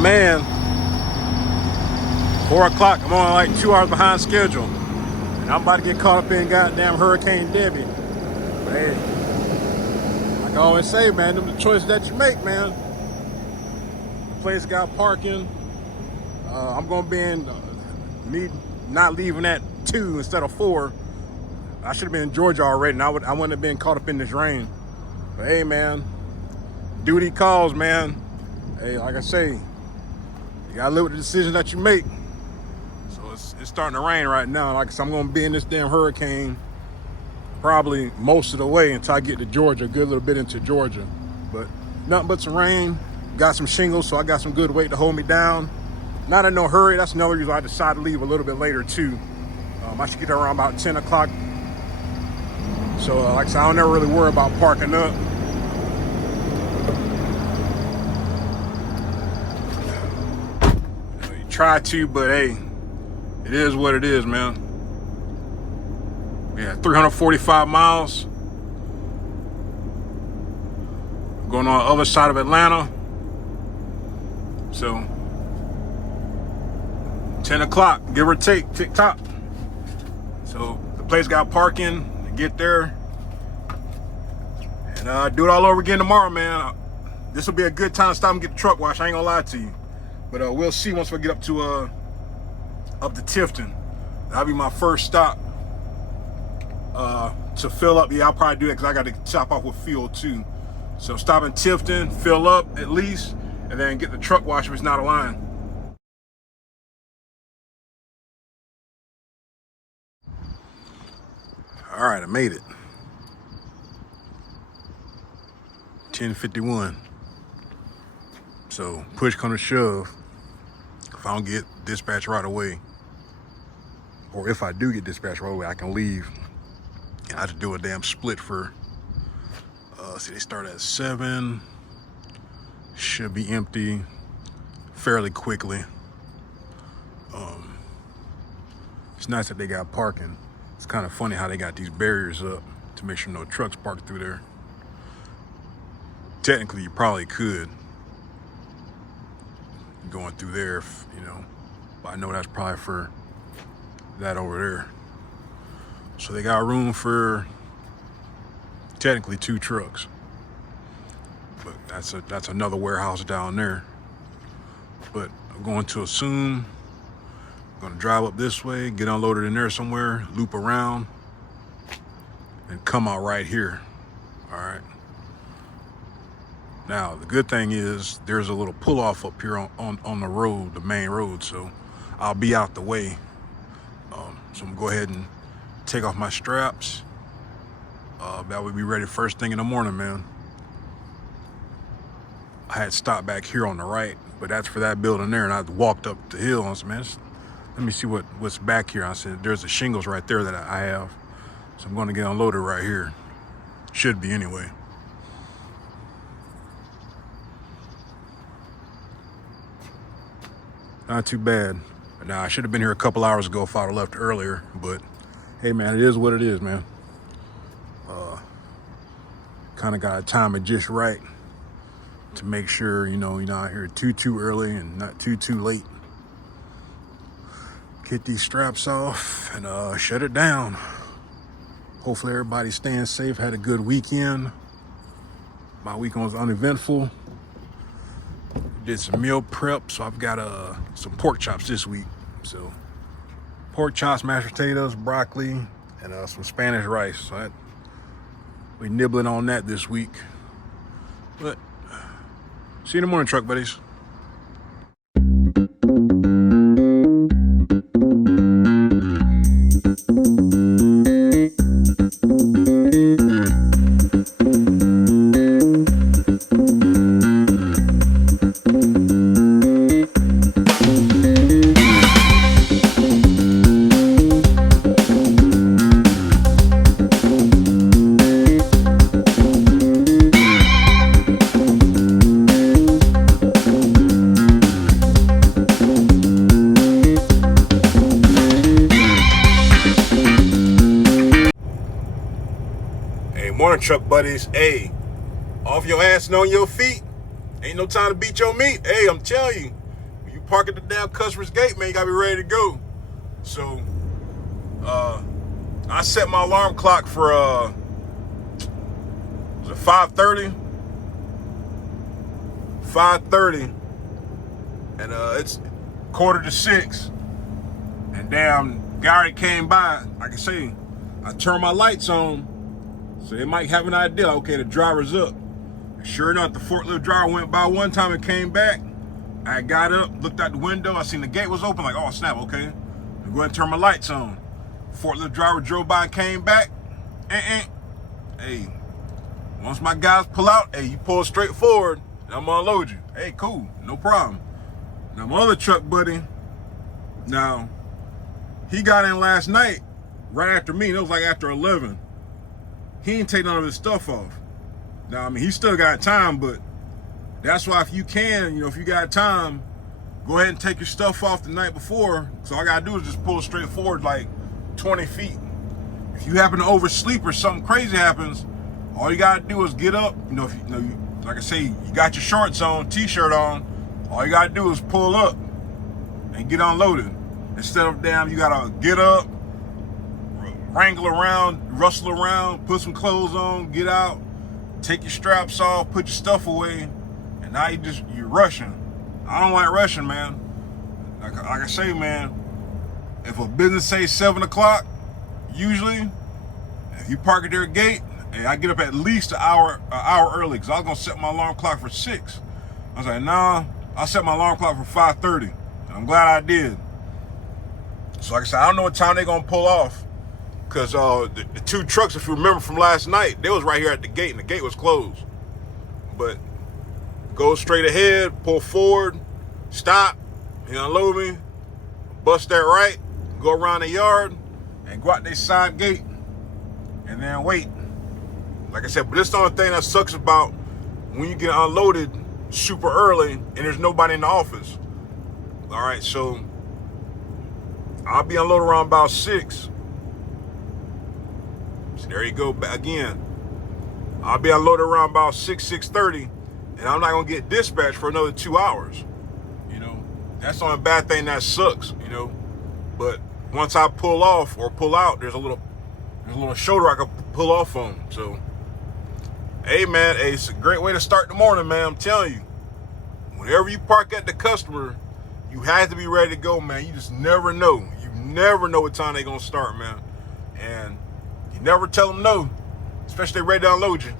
man, 4 o'clock. I'm on like 2 hours behind schedule, and I'm about to get caught up in goddamn Hurricane Debbie. But hey, like I always say, man, them the choices that you make, man. The place got parking. I'm gonna be in not leaving at 2 instead of 4. I should have been in Georgia already, and I wouldn't have been caught up in this rain. But hey, man, duty calls, man. Hey, like I say, you gotta live with the decisions that you make. So it's starting to rain right now. Like I said, I'm gonna be in this damn hurricane probably most of the way until I get to Georgia, a good little bit into Georgia. But nothing but some rain. Got some shingles, so I got some good weight to hold me down. Not in no hurry. That's another reason I decided to leave a little bit later too. I should get there around about 10 o'clock. So like I said, I don't never really worry about parking up. You try to, but hey, it is what it is, man. We had 345 miles. Going on the other side of Atlanta. So 10 o'clock, give or take, tick tock. So the place got parking. Get there and do it all over again tomorrow, man. This will be a good time to stop and get the truck washed. I ain't gonna lie to you, but we'll see once we get up to Tifton. That'll be my first stop to fill up. Yeah, I'll probably do that because I got to top off with fuel too. So stop in Tifton, fill up at least, and then get the truck washed if it's not a line. All right, I made it. 10:51. So push come to shove, if I don't get dispatched right away, or if I do get dispatched right away, I can leave. And I have to do a damn split for, see, they start at 7. Should be empty fairly quickly. It's nice that they got parking. It's kind of funny how they got these barriers up to make sure no trucks park through there. Technically, you probably could going through there, if, you know, but I know that's probably for that over there. So they got room for technically 2 trucks, but that's another warehouse down there. But I'm going to assume I'm gonna drive up this way, get unloaded in there somewhere, loop around, and come out right here. All right. Now, the good thing is there's a little pull off up here on the road, the main road, so I'll be out the way. So I'm gonna go ahead and take off my straps. That would be ready first thing in the morning, man. I had stopped back here on the right, but that's for that building there, and I walked up the hill and I said, man, let me see what's back here. I said, there's the shingles right there that I have. So I'm gonna get unloaded right here. Should be anyway. Not too bad. Now, I should have been here a couple hours ago if I'd have left earlier, but hey, man, it is what it is, man. Kind of got to time it just right to make sure, you know, you're not here too early and not too late. Get these straps off and shut it down. Hopefully everybody's staying safe, had a good weekend. My weekend was uneventful. Did some meal prep, so I've got some pork chops this week. So pork chops, mashed potatoes, broccoli, and some Spanish rice. So we nibbling on that this week. But see you in the morning, truck buddies. Morning, truck buddies. Hey, off your ass and on your feet. Ain't no time to beat your meat. Hey, I'm telling you, park at the damn customer's gate, man. You gotta be ready to go. So I set my alarm clock for was it 5:30? 5:30, and it's 5:45, and damn guy already came by. Like I say, I turned my lights on, so they might have an idea. Okay, the driver's up. And sure enough, the forklift driver went by one time and came back. I got up, looked out the window. I seen the gate was open. Like, oh snap, okay. I go ahead and turn my lights on. Forklift driver drove by and came back. Hey, once my guys pull out, hey, you pull straight forward, and I'm gonna unload you. Hey, cool, no problem. Now my other truck buddy, now he got in last night right after me. And it was like after 11. He ain't take none of his stuff off. Now, I mean, he still got time, but that's why if you can, if you got time, go ahead and take your stuff off the night before. So all I gotta do is just pull straight forward like 20 feet. If you happen to oversleep or something crazy happens, all you gotta do is get up. If you like I say, you got your shorts on, t-shirt on, all you gotta do is pull up and get unloaded. Instead of you gotta get up, wrangle around, rustle around, put some clothes on, get out, take your straps off, put your stuff away, and now you're rushing. I don't like rushing, man. Like I say, man, if a business says 7 o'clock, usually, if you park at their gate, hey, I get up at least an hour early, because I was gonna set my alarm clock for 6. I was like, nah, I set my alarm clock for 5:30, and I'm glad I did. So like I said, I don't know what time they're gonna pull off, because the 2 trucks, if you remember from last night, they was right here at the gate, and the gate was closed. But go straight ahead, pull forward, stop, he unload me, bust that right, go around the yard, and go out their side gate, and then wait. Like I said, but this is the only thing that sucks about when you get unloaded super early and there's nobody in the office. All right, so I'll be unloaded around about 6. So there you go again. I'll be unloaded around about 6:30, and I'm not gonna get dispatched for another 2 hours. That's the only bad thing that sucks. But once I pull off or pull out, there's a little shoulder I can pull off on. So, hey man, hey, it's a great way to start the morning, man. I'm telling you, whenever you park at the customer, you have to be ready to go, man. You just never know. You never know what time they're gonna start, man. And you never tell them no, especially if they're ready to unload you.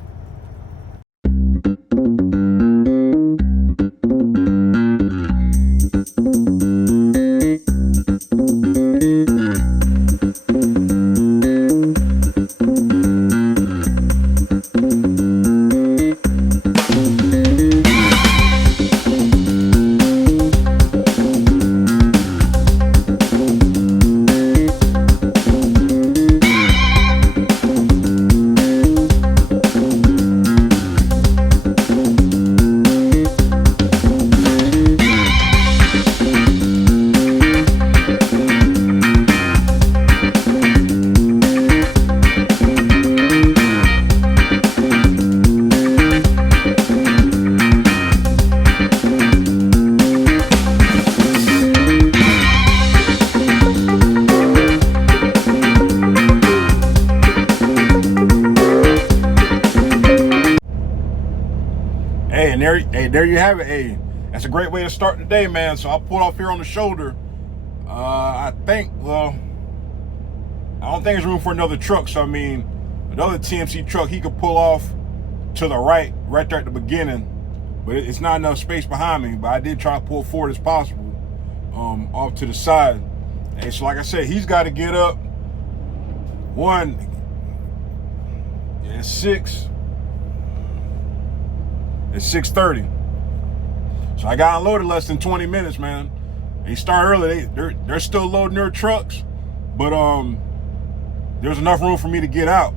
There you have it. Hey, that's a great way to start the day, man. So I pulled off here on the shoulder. I don't think there's room for another truck. So I mean, another TMC truck, he could pull off to the right there at the beginning, but it's not enough space behind me. But I did try to pull forward as possible, off to the side. And so like I said, he's got to get up. It's 6:30. So I got unloaded less than 20 minutes, man. They start early. They're still loading their trucks, but there's enough room for me to get out.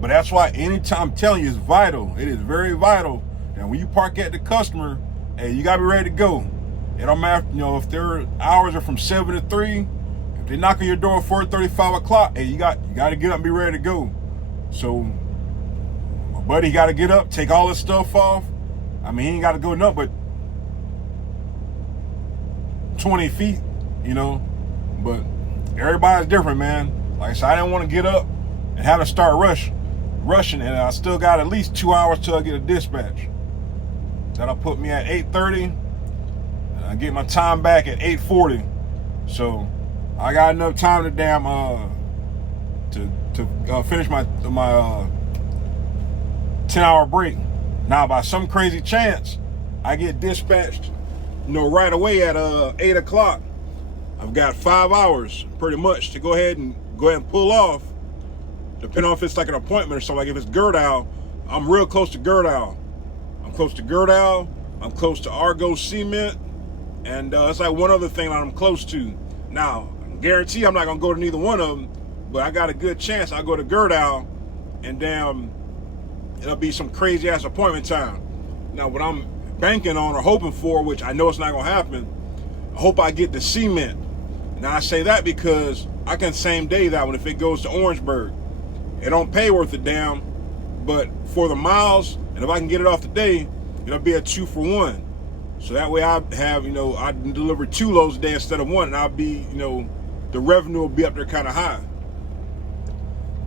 But that's why anytime, I'm telling you, it's vital. It is very vital. And when you park at the customer, hey, you gotta be ready to go. It don't matter, if their hours are from 7 to 3. If they knock on your door at 4:30, 5 o'clock, hey, you got to get up and be ready to go. So my buddy got to get up, take all his stuff off. I mean, he ain't got to go nothing but 20 feet, you know, but everybody's different, man. Like I said, I didn't want to get up and have to start rushing, and I still got at least 2 hours till I get a dispatch. That'll put me at 8:30, and I get my time back at 8:40. So I got enough time to finish my 10-hour break. Now, by some crazy chance, I get dispatched, right away at 8 o'clock. I've got 5 hours, pretty much, to go ahead and pull off. Depending on if it's like an appointment or something. Like if it's Gerdau, I'm real close to Gerdau. I'm close to Gerdau. I'm close to Argo Cement, and it's like one other thing that I'm close to. Now, I guarantee I'm not gonna go to neither one of them, but I got a good chance I'll go to Gerdau, and damn, it'll be some crazy ass appointment time. Now, what I'm banking on or hoping for, which I know it's not gonna happen, I hope I get the cement. Now, I say that because I can same day that one if it goes to Orangeburg. It don't pay worth a damn, but for the miles, and if I can get it off today, it'll be a 2-for-1. So that way I have, I can deliver 2 loads a day instead of 1, and I'll be, the revenue will be up there kind of high.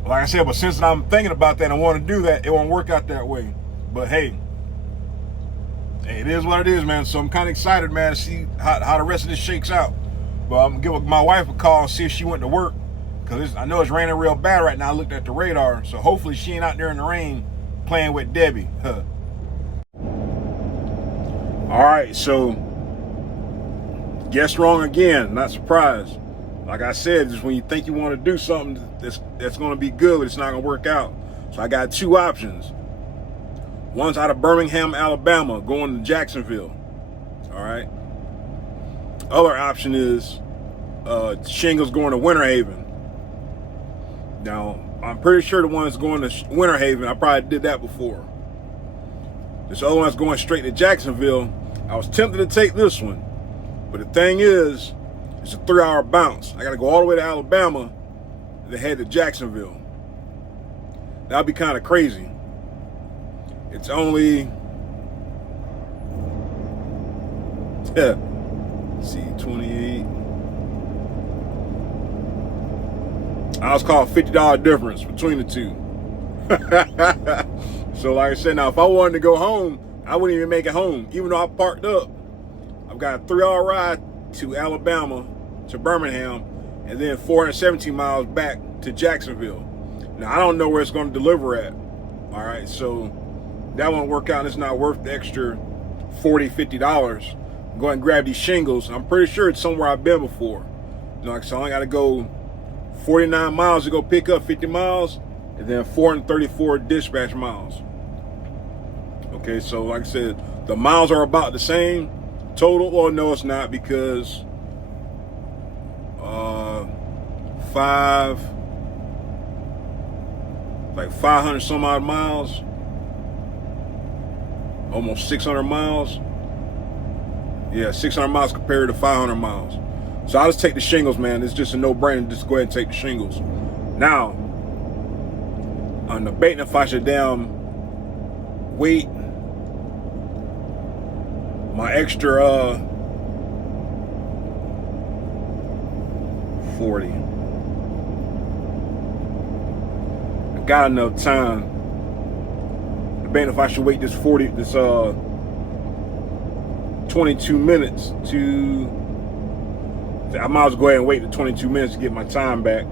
Like I said, but since I'm thinking about that and want to do that, it won't work out that way. But hey, it is what it is, man. So I'm kind of excited, man, to see how the rest of this shakes out. But I'm gonna give my wife a call and see if she went to work, because I know it's raining real bad right now. I looked at the radar, so hopefully she ain't out there in the rain playing with Debbie. All right, so guess wrong again. Not surprised. Like I said, just when you think you want to do something that's going to be good, but it's not going to work out. So I got 2 options. One's out of Birmingham, Alabama, going to Jacksonville. All right. Other option is shingles going to Winter Haven. Now, I'm pretty sure the one that's going to Winter Haven, I probably did that before. This other one's going straight to Jacksonville. I was tempted to take this one, but the thing is, it's a 3-hour bounce. I got to go all the way to Alabama and then head to Jacksonville. That'd be kind of crazy. It's only, see, 28. I was called $50 difference between the two. So like I said, now if I wanted to go home, I wouldn't even make it home, even though I parked up. I've got a 3-hour ride to Alabama, to Birmingham, and then 417 miles back to Jacksonville. Now, I don't know where it's going to deliver at. All right, so that won't work out. It's not worth the extra $40, $50. Go ahead and grab these shingles. I'm pretty sure it's somewhere I've been before. So I only got to go 49 miles to go pick up 50 miles, and then 434 dispatch miles. Okay, so like I said, the miles are about the same total. Well, no, it's not, because 500 some odd miles, almost 600 miles. Yeah, 600 miles compared to 500 miles. So I'll just take the shingles, man. It's just a no-brainer. Just go ahead and take the shingles. Now, I'm debating if I should wait my extra 40. I got enough time. Debating if I should wait this 22 minutes to. I might as well go ahead and wait the 22 minutes to get my time back.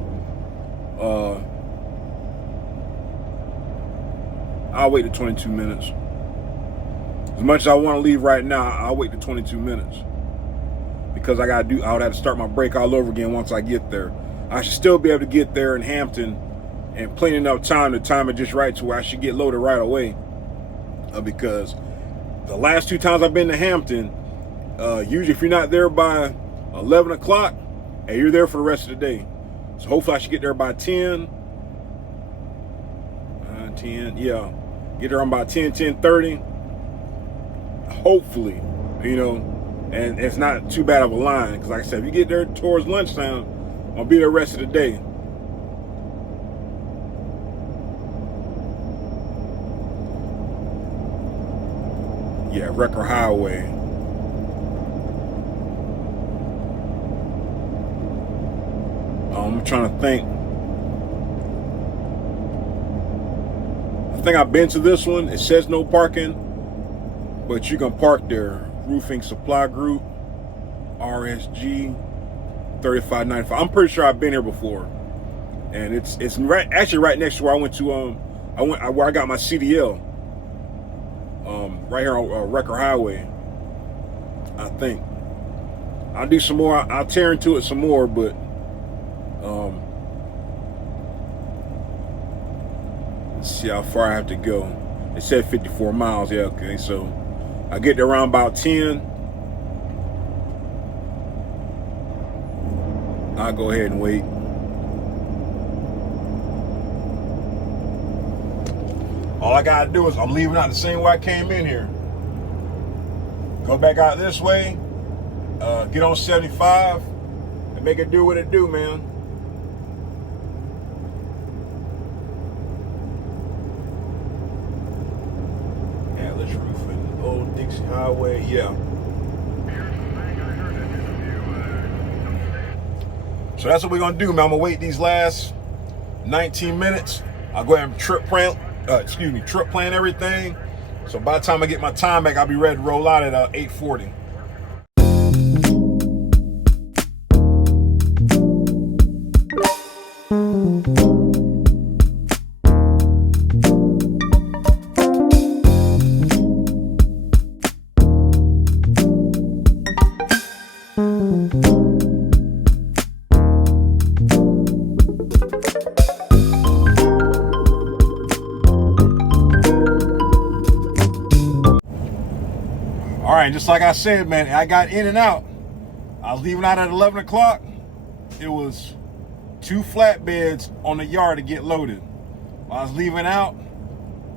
I'll wait the 22 minutes. As much as I want to leave right now, I'll wait the 22 minutes. Because I would have to start my break all over again once I get there. I should still be able to get there in Hampton and plenty enough time to time it just right to where I should get loaded right away. Because the last 2 times I've been to Hampton, usually if you're not there by 11 o'clock, and you're there for the rest of the day. So hopefully I should get there by 10. 10, yeah. Get there on by 10, 10:30. Hopefully, and it's not too bad of a line. Because like I said, if you get there towards lunchtime, I'll be there the rest of the day. Yeah, Wrecker Highway. I'm trying to think. I think I've been to this one. It says no parking, but you can park there. Roofing Supply Group, RSG 3595. I'm pretty sure I've been here before, and it's actually right next to where I went to. Where I got my CDL. Right here on Record Highway. I think I'll do some more. I'll tear into it some more, but let's see how far I have to go. It said 54 miles. Yeah, okay. So I get there around about 10. I'll go ahead and wait. All I gotta do is I'm leaving out the same way I came in here. Go back out this way, get on 75, and make it do what it do, man. Atlas Roofing, Old Dixie Highway, yeah. So that's what we're gonna do, man. I'm gonna wait these last 19 minutes. I'll go ahead and trip plan everything. So by the time I get my time back, I'll be ready to roll out at 8:40. All right, just like I said, man, I got in and out. I was leaving out at 11 o'clock. It was 2 flatbeds on the yard to get loaded. While I was leaving out,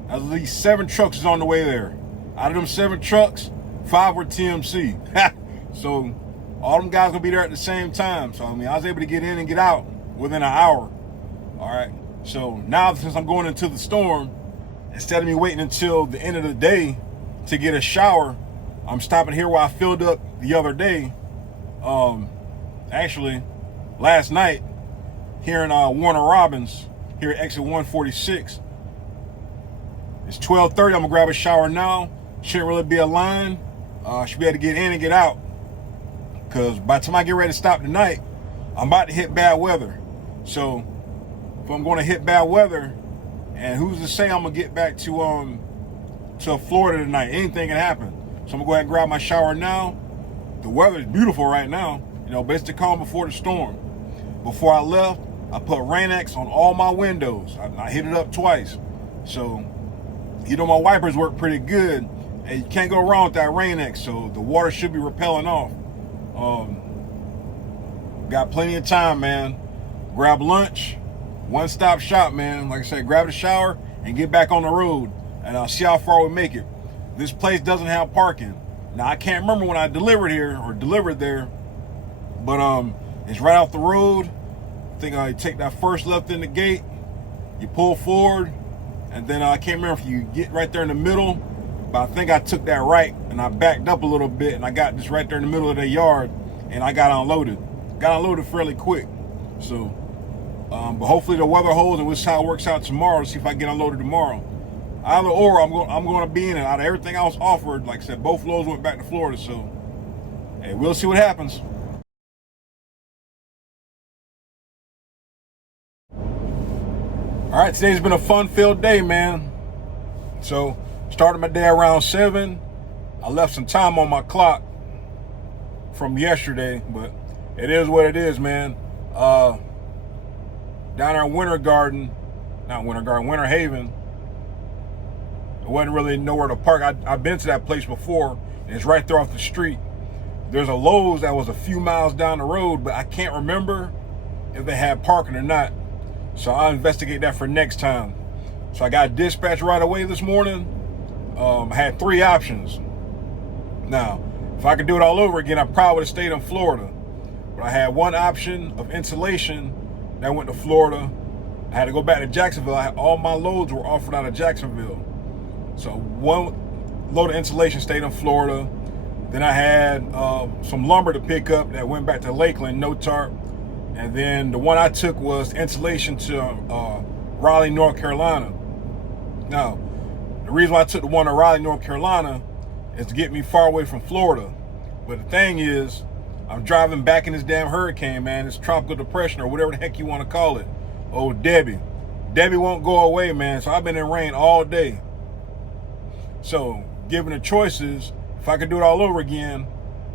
at least 7 trucks was on the way there. Out of them 7 trucks, 5 were TMC. So all them guys gonna be there at the same time. So I mean, I was able to get in and get out within an hour. All right. So now since I'm going into the storm, instead of me waiting until the end of the day to get a shower, I'm stopping here where I filled up the other day. Actually, last night here in Warner Robins, here at exit 146. It's 12:30. I'm gonna grab a shower now. Shouldn't really be a line. Should be able to get in and get out. Cause by the time I get ready to stop tonight, I'm about to hit bad weather. So if I'm gonna hit bad weather, and who's to say I'm gonna get back to Florida tonight? Anything can happen. So I'm gonna go ahead and grab my shower now. The weather is beautiful right now, you know, basically calm before the storm. Before I left, I put Rain-X on all my windows. I hit it up twice. So, you know, my wipers work pretty good, and you can't go wrong with that Rain-X, so the water should be repelling off. Got plenty of time, man. Grab lunch, one-stop shop, man. Like I said, grab a shower and get back on the road, and I'll see how far we make it. This place doesn't have parking. Now, I can't remember when I delivered here or delivered there, but it's right off the road. I think I take that first left in the gate, you pull forward, and then I can't remember if you get right there in the middle, but I think I took that right and I backed up a little bit and I got just right there in the middle of the yard and I got unloaded. Got unloaded fairly quick. So, but hopefully the weather holds and we'll see how it works out tomorrow to see if I can get unloaded tomorrow. Either or, I'm going to be in it. Out of everything I was offered, like I said, both loads went back to Florida. So, hey, we'll see what happens. All right, today's been a fun-filled day, man. So, started my day around 7. I left some time on my clock from yesterday, but it is what it is, man. Down there in Winter Haven. There wasn't really nowhere to park. I've been to that place before, and it's right there off the street. There's a Lowe's that was a few miles down the road, but I can't remember if they had parking or not. So I'll investigate that for next time. So I got dispatched right away this morning. I had 3 options. Now, if I could do it all over again, I probably would have stayed in Florida. But I had one option of insulation that went to Florida. I had to go back to Jacksonville. All my loads were offered out of Jacksonville. So one load of insulation stayed in Florida. Then I had some lumber to pick up that went back to Lakeland, no tarp. And then the one I took was installation to Raleigh, North Carolina. Now, the reason why I took the one to Raleigh, North Carolina is to get me far away from Florida. But the thing is, I'm driving back in this damn hurricane, man. This tropical depression or whatever the heck you want to call it. Oh, Debbie. Debbie won't go away, man. So I've been in rain all day. So, given the choices, if I could do it all over again,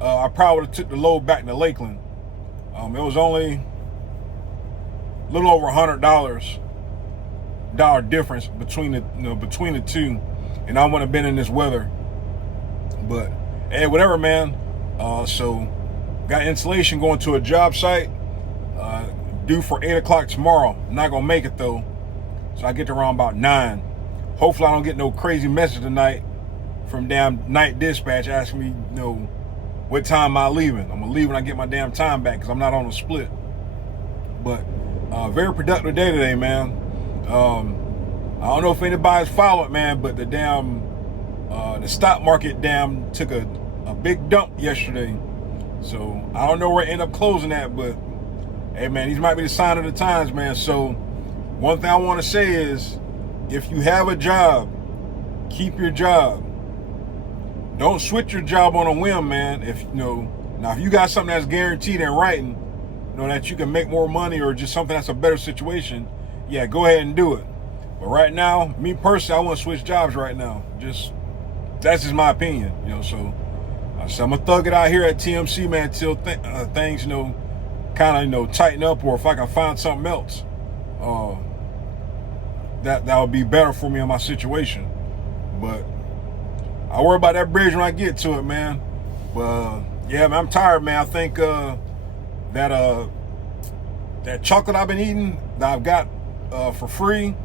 I probably would have took the load back to Lakeland. It was only a little over $100 difference between the two, and I wouldn't have been in this weather. But hey, whatever, man. So got installation going to a job site, due for 8 o'clock tomorrow. I'm not gonna make it though, so I get to around about 9. Hopefully I don't get no crazy message tonight from damn night dispatch asking me, what time am I leaving. I'm gonna leave when I get my damn time back because I'm not on a split. But very productive day today, man. I don't know if anybody's followed, man, but the damn the stock market damn took a big dump yesterday. So I don't know where it ended up closing at, but hey, man, these might be the sign of the times, man. So one thing I want to say is, if you have a job, keep your job. Don't switch your job on a whim, man. Now if you got something that's guaranteed in writing, that you can make more money or just something that's a better situation, yeah, go ahead and do it. But right now, me personally, I want to switch jobs right now. That's just my opinion, So I'm gonna thug it out here at TMC, man, till things, kind of, tighten up, or if I can find something else, that would be better for me in my situation. But I'll worry about that bridge when I get to it, man. But yeah, man, I'm tired, man. I think that chocolate I've been eating that I've got for free,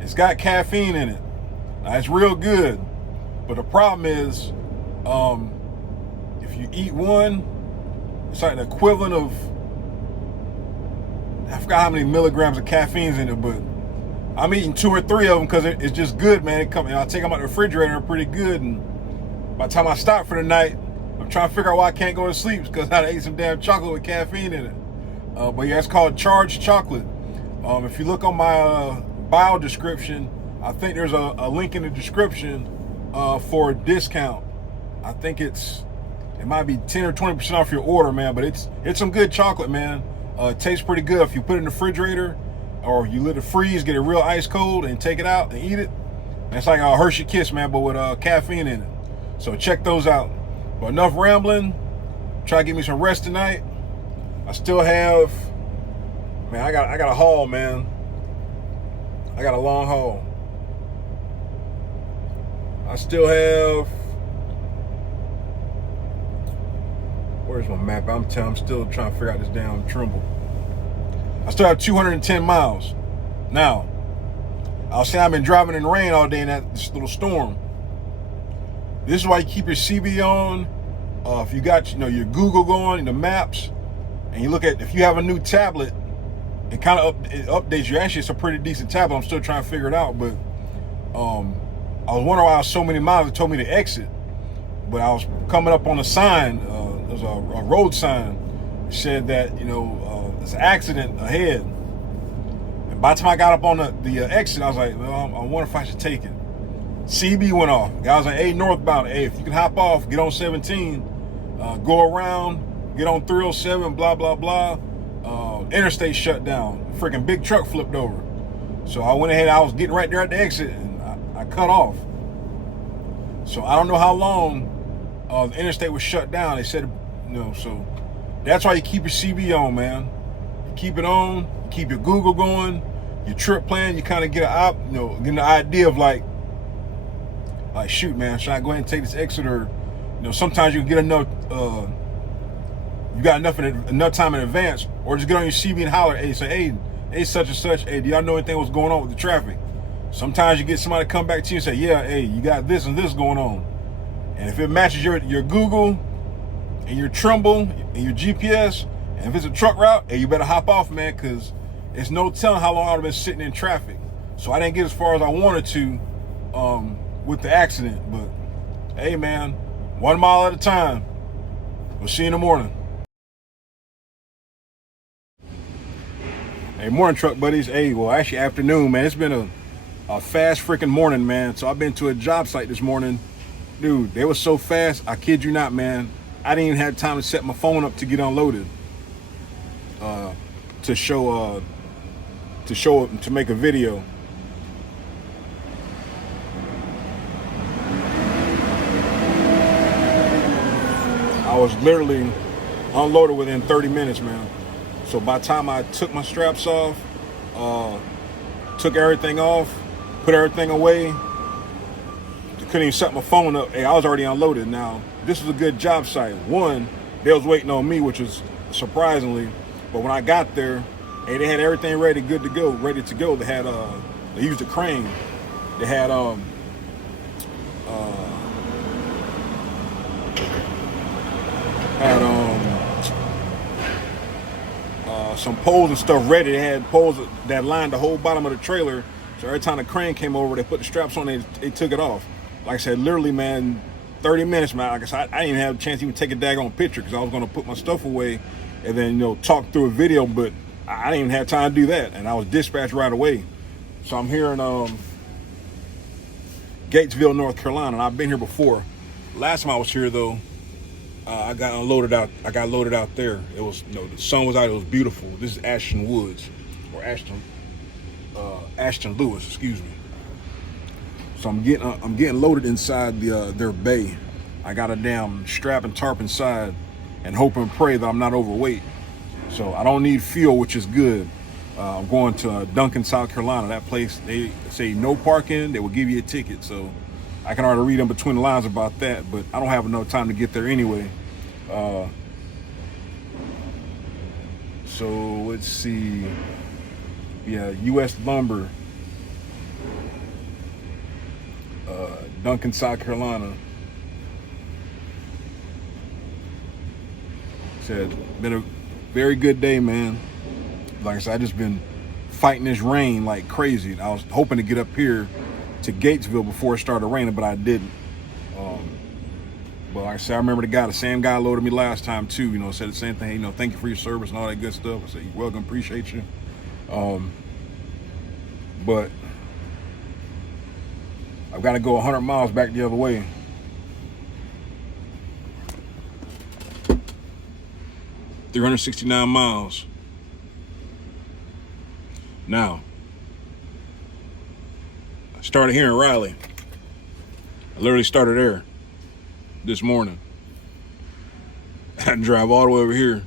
it's got caffeine in it. Now, it's real good, but the problem is, if you eat one, it's like the equivalent of, I forgot how many milligrams of caffeine's in it, but I'm eating 2 or 3 of them because it's just good, man. I take them out the refrigerator, they're pretty good, and by the time I stop for the night, I'm trying to figure out why I can't go to sleep because I ate some damn chocolate with caffeine in it. But yeah, it's called charged chocolate. If you look on my bio description, I think there's a link in the description for a discount. I think it might be 10 or 20% off your order, man. But it's some good chocolate, man. It tastes pretty good. If you put it in the refrigerator or you let it freeze, get it real ice cold, and take it out and eat it, it's like a Hershey Kiss, man, but with caffeine in it. So check those out. But enough rambling. Try to get me some rest tonight. I still have, man, I got a haul, man. I got a long haul. I still have, where's my map? I'm still trying to figure out this damn Trimble. I still have 210 miles. Now, I'll say I've been driving in the rain all day in this little storm. This is why you keep your CB on. If you got your Google going, the maps, and you look at, if you have a new tablet, it kind of it updates you. Actually, it's a pretty decent tablet. I'm still trying to figure it out, but I was wondering why I was so many miles. It told me to exit, but I was coming up on a sign. There's a road sign. It said that there's an accident ahead. And by the time I got up on the exit, I was like, well, I wonder if I should take it. CB went off. Guy was like, hey, northbound. Hey, if you can hop off, get on 17, go around, get on 307, blah, blah, blah. Interstate shut down. Freaking big truck flipped over. So I went ahead. I was getting right there at the exit, and I cut off. So I don't know how long the interstate was shut down. They said, so that's why you keep your CB on, man. You keep it on. You keep your Google going. Your trip plan. You kind of get get an idea of like, shoot, man, should I go ahead and take this exit, or sometimes you get enough. You got enough time in advance, or just get on your CB and holler, hey, say, hey, such and such, hey, do y'all know anything what's going on with the traffic? Sometimes you get somebody to come back to you and say, yeah, hey, you got this and this going on. And if it matches your Google and your Trimble and your GPS, and if it's a truck route, hey, you better hop off, man, because it's no telling how long I've been sitting in traffic. So I didn't get as far as I wanted to with the accident. But hey, man, 1 mile at a time. We'll see you in the morning. Hey, morning, truck buddies. Hey, well, actually afternoon, man. It's been a fast freaking morning, man. So I've been to a job site this morning. Dude, they were so fast, I kid you not, man. I didn't even have time to set my phone up to get unloaded. To make a video. I was literally unloaded within 30 minutes, man. So by the time I took my straps off, took everything off, put everything away, couldn't even set my phone up. Hey, I was already unloaded. Now, this was a good job site. One, they was waiting on me, which was surprisingly. But when I got there, hey, they had everything ready to go. They had they used a crane. They had some poles and stuff ready. They had poles that lined the whole bottom of the trailer. So every time the crane came over, they put the straps on, they took it off. Like I said, literally, man, 30 minutes, man. Like I said, I didn't even have a chance to even take a daggone picture because I was going to put my stuff away and then, talk through a video, but I didn't even have time to do that. And I was dispatched right away. So I'm here in Gatesville, North Carolina, and I've been here before. Last time I was here, though, I got loaded out there. It was, the sun was out. It was beautiful. This is Ashton Woods, or Ashton Lewis, excuse me. So I'm getting loaded inside their bay. I got a damn strap and tarp inside, and hope and pray that I'm not overweight. So I don't need fuel, which is good. I'm going to Duncan, South Carolina. That place, they say no parking. They will give you a ticket. So I can already read in between the lines about that, but I don't have enough time to get there anyway. So let's see. Yeah, U.S. Lumber, Duncan, South Carolina. Said, been a very good day, man. Like I said, I just been fighting this rain like crazy. I was hoping to get up here to Gatesville before it started raining, but I didn't. But like I said, I remember the same guy loaded me last time too, said the same thing, thank you for your service and all that good stuff. I said, you're welcome, appreciate you. But I've got to go 100 miles back the other way. $369 miles. Now, I started here in Raleigh. I literally started there this morning. I had to drive all the way over here.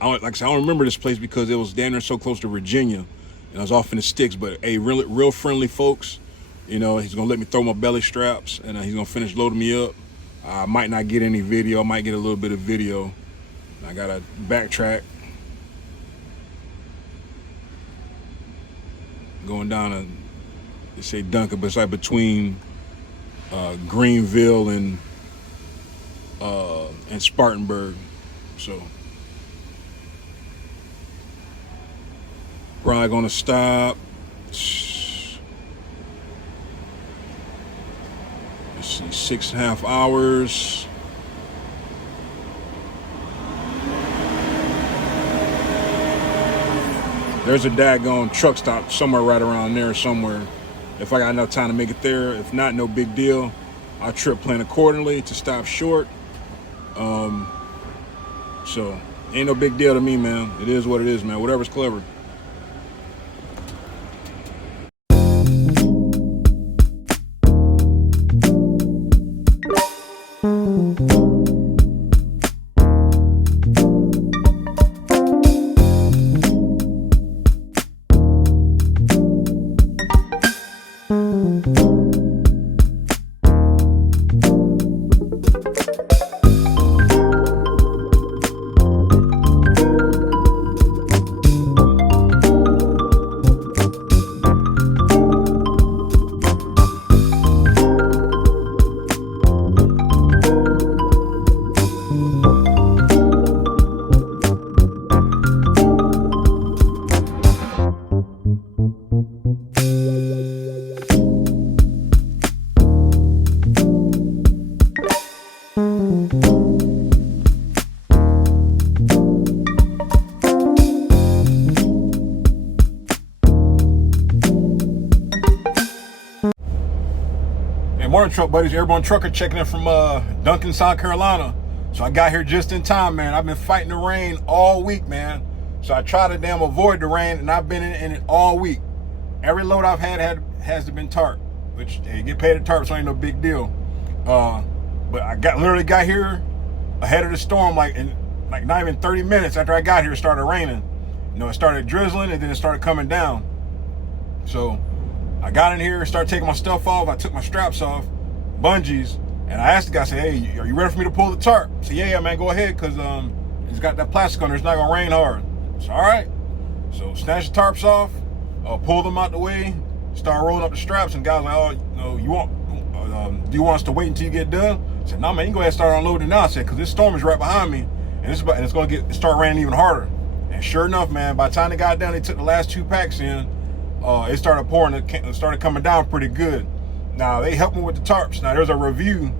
Like I said, I don't remember this place because it was down there so close to Virginia, and I was off in the sticks. But hey, real friendly folks. He's gonna let me throw my belly straps, and he's gonna finish loading me up. I might not get any video. I might get a little bit of video. I gotta backtrack. Going down to, they say Duncan, but it's like between Greenville and Spartanburg. So probably gonna stop. Let's see, 6.5 hours. There's a daggone truck stop somewhere right around there somewhere. If I got enough time to make it there. If not, no big deal. I'll trip plan accordingly to stop short. So ain't no big deal to me, man. It is what it is, man. Whatever's clever. morning, truck buddies. Airborne trucker checking in from Duncan, South Carolina. So I got here just in time, man. I've been fighting the rain all week, man. So I try to damn avoid the rain, and I've been in it all week. Every load I've had has to been tarp, which they get paid a tarp, so ain't no big deal. But I literally got here ahead of the storm, like not even 30 minutes after I got here, it started raining. You know, it started drizzling, and then it started coming down. So I got in here, started taking my stuff off. I took my straps off, bungees, and I asked the guy, I said, hey, are you ready for me to pull the tarp? He said, yeah, man, go ahead, because it's got that plastic on there. It's not going to rain hard. So, all right. So snatch the tarps off, pull them out the way, start rolling up the straps, and guys like, oh, do you want us to wait until you get done? I said, no, man, you go ahead and start unloading now. I said, because this storm is right behind me, and it's going to start raining even harder. And sure enough, man, by the time they got down, they took the last 2 packs in. It started pouring. It started coming down pretty good. Now they helped me with the tarps. Now there's a review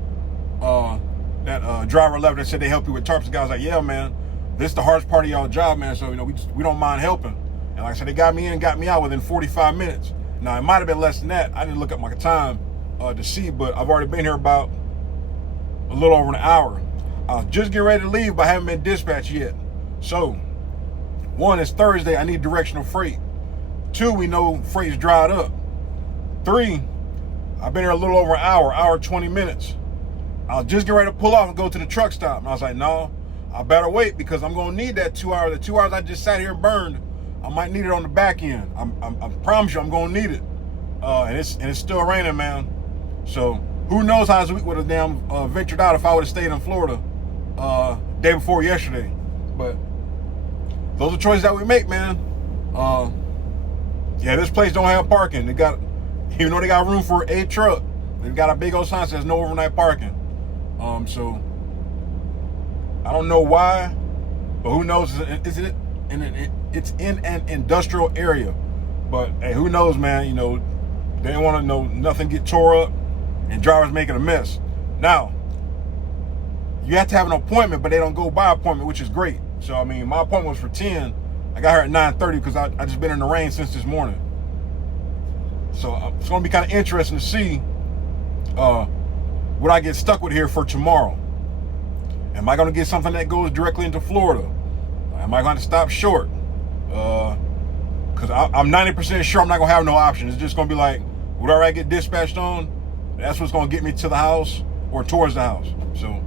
that driver left that said they help you with tarps. The guy was like, "Yeah, man, this is the hardest part of y'all job, man. So we don't mind helping." And like I said, they got me in and got me out within 45 minutes. Now it might have been less than that. I didn't look up my time to see, but I've already been here about a little over an hour. I was just getting ready to leave, but I haven't been dispatched yet. So 1, it's Thursday. I need directional freight. 2, we know freight's dried up. 3, I've been here a little over an hour 20 minutes. I was just getting ready to pull off and go to the truck stop. And I was like, no, I better wait because I'm going to need that 2 hours. The 2 hours I just sat here and burned, I might need it on the back end. I promise you I'm going to need it. And it's still raining, man. So who knows how this week would have damn ventured out if I would have stayed in Florida day before yesterday. But those are choices that we make, man. Yeah, this place don't have parking. They got, even though they got room for a truck, they've got a big old sign that says no overnight parking. So I don't know why, but who knows? It's in an industrial area. But hey, who knows, man? You know, they don't want to know nothing get tore up and drivers making a mess. Now, you have to have an appointment, but they don't go by appointment, which is great. So I mean, my appointment was for 10. I got here at 9:30 because I just been in the rain since this morning. So it's going to be kind of interesting to see what I get stuck with here for tomorrow. Am I going to get something that goes directly into Florida? Am I going to stop short? Because I'm 90% sure I'm not going to have no option. It's just going to be like, whatever I get dispatched on, that's what's going to get me to the house or towards the house. So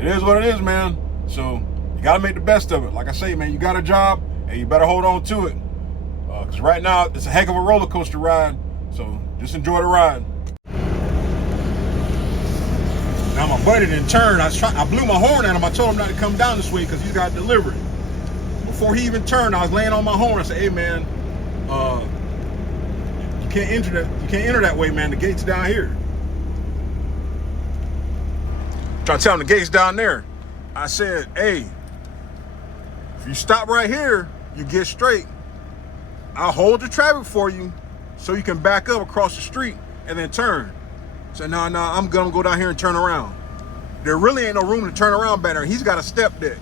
it is what it is, man. So you got to make the best of it. Like I say, man, you got a job and you better hold on to it. Because right now, it's a heck of a roller coaster ride. So just enjoy the ride. Now my buddy didn't turn. I blew my horn at him. I told him not to come down this way because he's got delivery. Before he even turned, I was laying on my horn. I said, hey, man, you can't enter that way, man. The gate's down here. Trying to tell him the gate's down there. I said, hey, if you stop right here, you get straight. I'll hold the traffic for you so you can back up across the street and then turn. So no, I'm gonna go down here and turn around. There really ain't no room to turn around back there. He's got a step deck.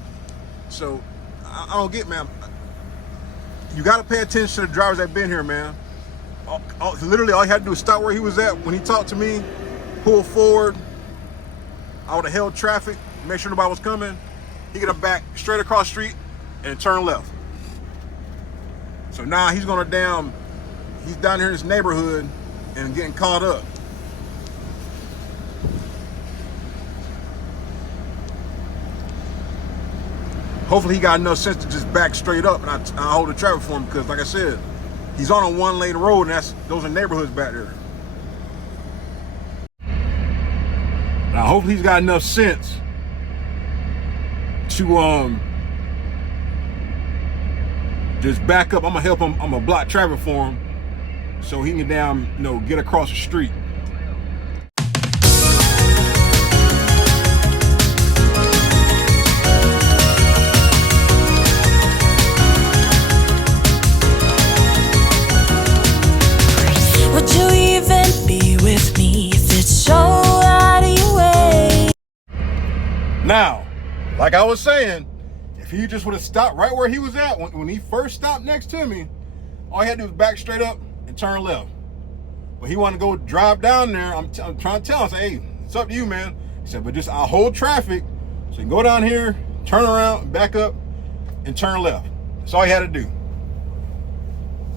So I don't get, man. You gotta pay attention to the drivers that been here, man. Literally all he had to do was stop where he was at when he talked to me, pull forward. I would have held traffic, make sure nobody was coming. He could have backed straight across the street and turn left. So now he's gonna he's down here in this neighborhood and getting caught up. Hopefully he got enough sense to just back straight up and I hold the traffic for him because like I said, he's on a 1-lane road and those are neighborhoods back there. Now hopefully he's got enough sense to just back up. I'm gonna help him. I'm gonna block traffic for him so he can get across the street. Would you even be with me if it's so out of your way? Now, like I was saying, if he just would have stopped right where he was at when he first stopped next to me, all he had to do was back straight up and turn left. But he wanted to go drive down there. I'm trying to tell him, I say, hey, it's up to you, man. He said, but just I'll hold traffic. So you can go down here, turn around, back up, and turn left. That's all he had to do.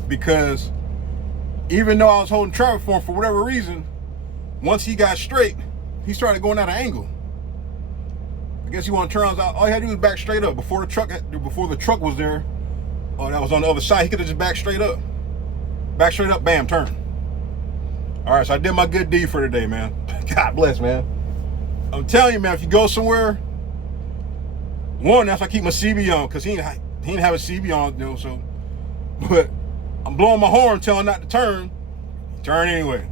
Because even though I was holding traffic for whatever reason, once he got straight, he started going at an angle. I guess he wanted to turn around. All he had to do was back straight up. Before the truck was there, that was on the other side, he could have just backed straight up. Back straight up, bam, turn. All right, so I did my good deed for today, man. God bless, man. I'm telling you, man, if you go somewhere, one, that's why I keep my CB on, because he didn't have a CB on, you know, so. But I'm blowing my horn, telling him not to turn. Turn anyway.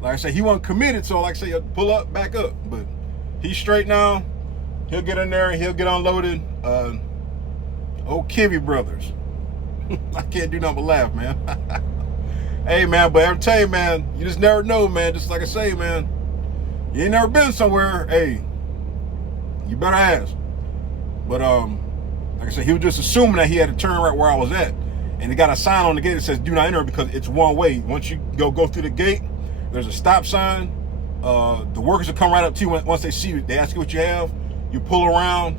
Like I said, he wasn't committed, so like I say, pull up, back up. But he's straight now. He'll get in there and he'll get unloaded. Old Kivy brothers. I can't do nothing but laugh, man. Hey, man, but I tell you, man, you just never know, man. Just like I say, man, you ain't never been somewhere. Hey, you better ask. But like I said, he was just assuming that he had to turn right where I was at, and they got a sign on the gate that says "Do not enter" because it's one way. Once you go through the gate, there's a stop sign. The workers will come right up to you once they see you. They ask you what you have. You pull around.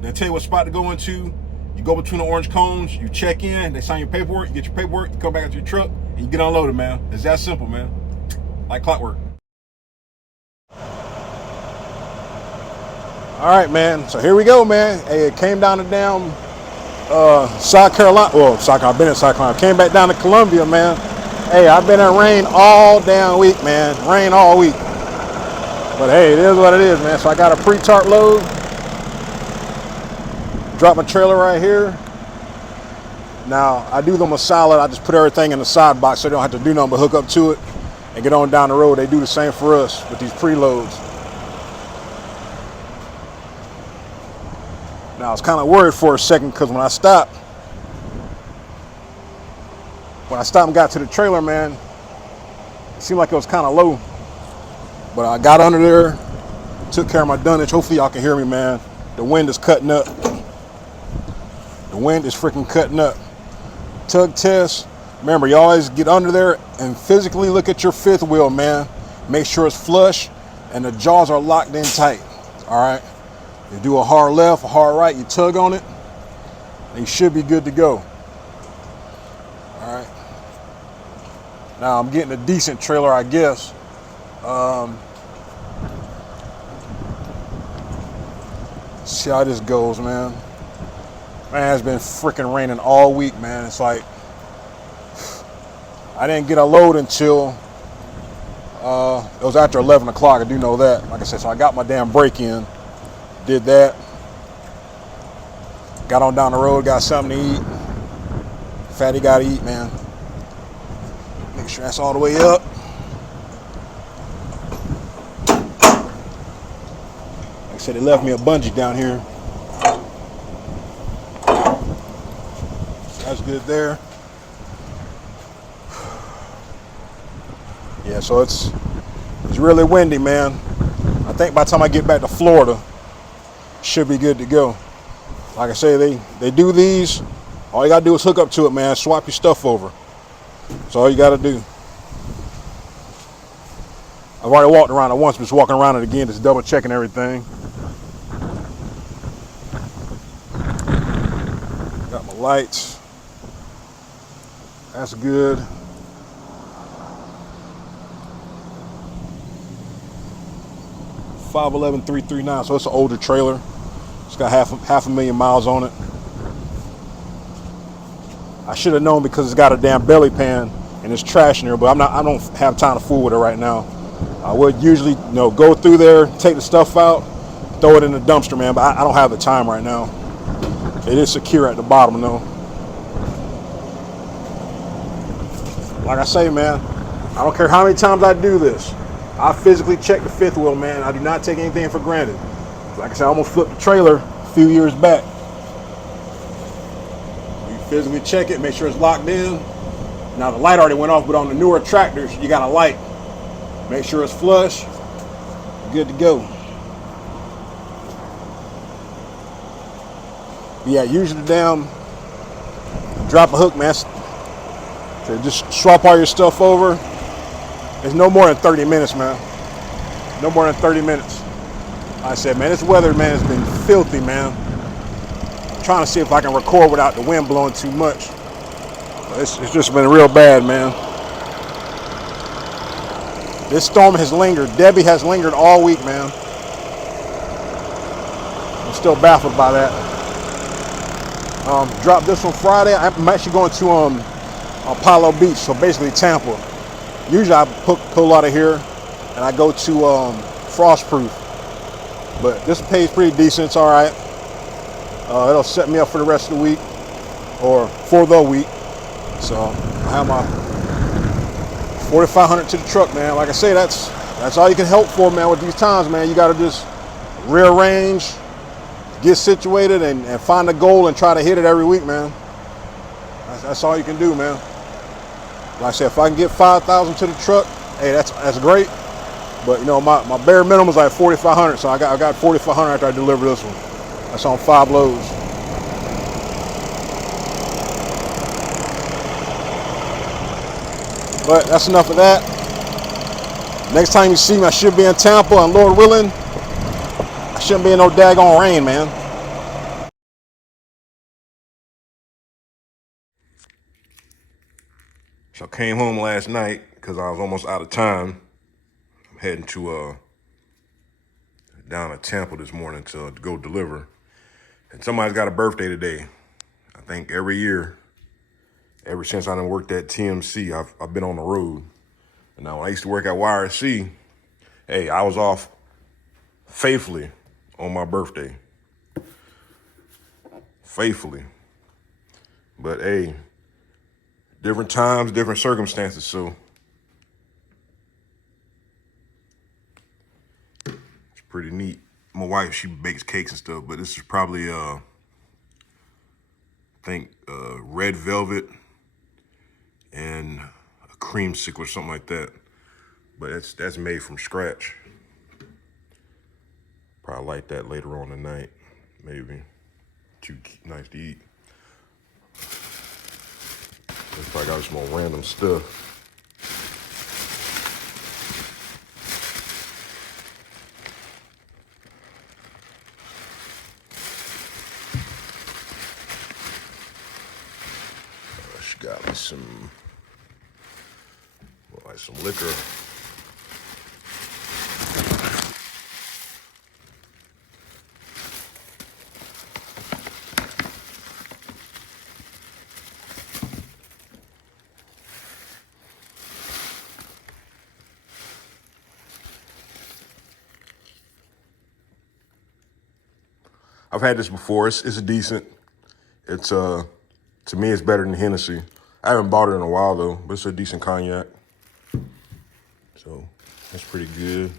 They'll tell you what spot to go into. You go between the orange cones. You check in. They sign your paperwork. You get your paperwork. You come back to your truck and you get unloaded, man. It's that simple, man. Like clockwork. All right, man. So here we go, man. Hey, it came down to damn South Carolina. Well, I've been in South Carolina. Came back down to Columbia, man. Hey, I've been in rain all damn week, man. Rain all week. But hey, it is what it is, man. So I got a pre-tarp load. Drop my trailer right here. Now, I do them a solid. I just put everything in the side box so they don't have to do nothing but hook up to it and get on down the road. They do the same for us with these preloads. Now, I was kind of worried for a second because when I stopped and got to the trailer, man, it seemed like it was kind of low. But I got under there, took care of my dunnage. Hopefully y'all can hear me, man. The wind is cutting up. The wind is freaking cutting up. Tug test. Remember, you always get under there and physically look at your fifth wheel, man. Make sure it's flush and the jaws are locked in tight. All right. You do a hard left, a hard right, you tug on it, and you should be good to go. All right. Now I'm getting a decent trailer, I guess. See how this goes, man. Man, it's been freaking raining all week, man. It's like I didn't get a load until it was after 11 o'clock. I do know that. Like I said, so I got my damn break in. Did that. Got on down the road, got something to eat. Fatty gotta eat, man. Make sure that's all the way up. Like I said, they left me a bungee down here. That's good there. Yeah, so it's really windy, man. I think by the time I get back to Florida, should be good to go. Like I say, they do these. All you gotta do is hook up to it, man. Swap your stuff over. That's all you gotta do. I've already walked around it once, but just walking around it again, just double checking everything. Got my lights. That's good. $511,339, so it's an older trailer. It's got half a million miles on it. I should have known because it's got a damn belly pan and it's trash in there, but I don't have time to fool with it right now. I would usually, go through there, take the stuff out, throw it in the dumpster, man, but I don't have the time right now. It is secure at the bottom, though. Like I say, man, I don't care how many times I do this. I physically check the fifth wheel, man. I do not take anything for granted. Like I said, I almost flipped the trailer a few years back. You physically check it, make sure it's locked in. Now the light already went off, but on the newer tractors, you got a light. Make sure it's flush. Good to go. Yeah, usually drop a hook, man. So just swap all your stuff over. It's no more than 30 minutes, man. No more than 30 minutes. Like I said, man, this weather, man, has been filthy, man. I'm trying to see if I can record without the wind blowing too much. It's just been real bad, man. This storm has lingered. Debbie has lingered all week, man. I'm still baffled by that. Dropped this on Friday. I'm actually going to Apollo Beach, so basically Tampa. Usually I pull out of here and I go to Frostproof, but this pays pretty decent. It's all right. It'll set me up for the rest of the week, or for the week. So I have my 4,500 to the truck, man. Like I say, that's all you can help for, man. With these times, man, you got to just rearrange, get situated, and find a goal and try to hit it every week, man. That's all you can do, man. Like I said, if I can get 5,000 to the truck, hey, that's great. But you know, my bare minimum is like 4,500, so I got 4,500 after I deliver this one. That's on 5 loads. But that's enough of that. Next time you see me, I should be in Tampa, and Lord willing, I shouldn't be in no daggone rain, man. So I came home last night because I was almost out of time. I'm heading to down to Tampa this morning to go deliver. And somebody's got a birthday today. I think every year, ever since I done worked at TMC, I've been on the road. And now when I used to work at YRC, hey, I was off faithfully on my birthday. Faithfully. But hey, different times, different circumstances, so it's pretty neat. My wife, she bakes cakes and stuff, but this is probably I think red velvet and a creamsicle or something like that. But that's made from scratch. Probably like that later on tonight, maybe. Too nice to eat. Looks like I got some more random stuff. She got me some liquor. I've had this before. It's decent. It's to me it's better than Hennessy. I haven't bought it in a while though, but it's a decent cognac. So that's pretty good.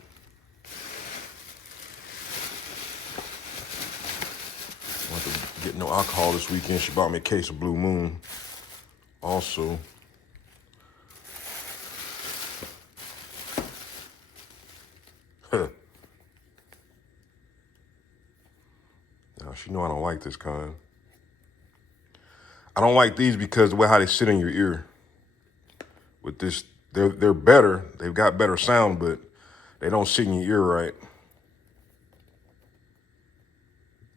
I want to get no alcohol this weekend. She bought me a case of Blue Moon. Also. Now she know I don't like this kind. I don't like these because the way how they sit in your ear. With this, they're better. They've got better sound, but they don't sit in your ear right.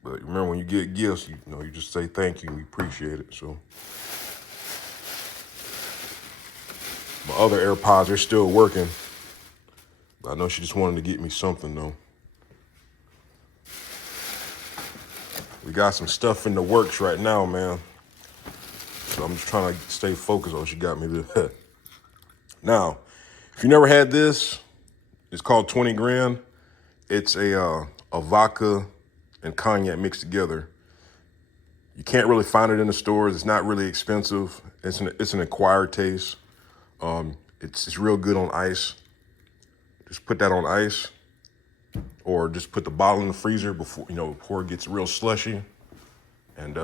But remember, when you get gifts, you just say thank you and we appreciate it. So my other AirPods, they're still working. But I know she just wanted to get me something though. We got some stuff in the works right now, man. So I'm just trying to stay focused on what she got me with. Now, if you never had this, it's called 20 grand. It's a vodka and cognac mixed together. You can't really find it in the stores. It's not really expensive. It's an acquired taste. It's real good on ice. Just put that on ice, or just put the bottle in the freezer before it gets real slushy, and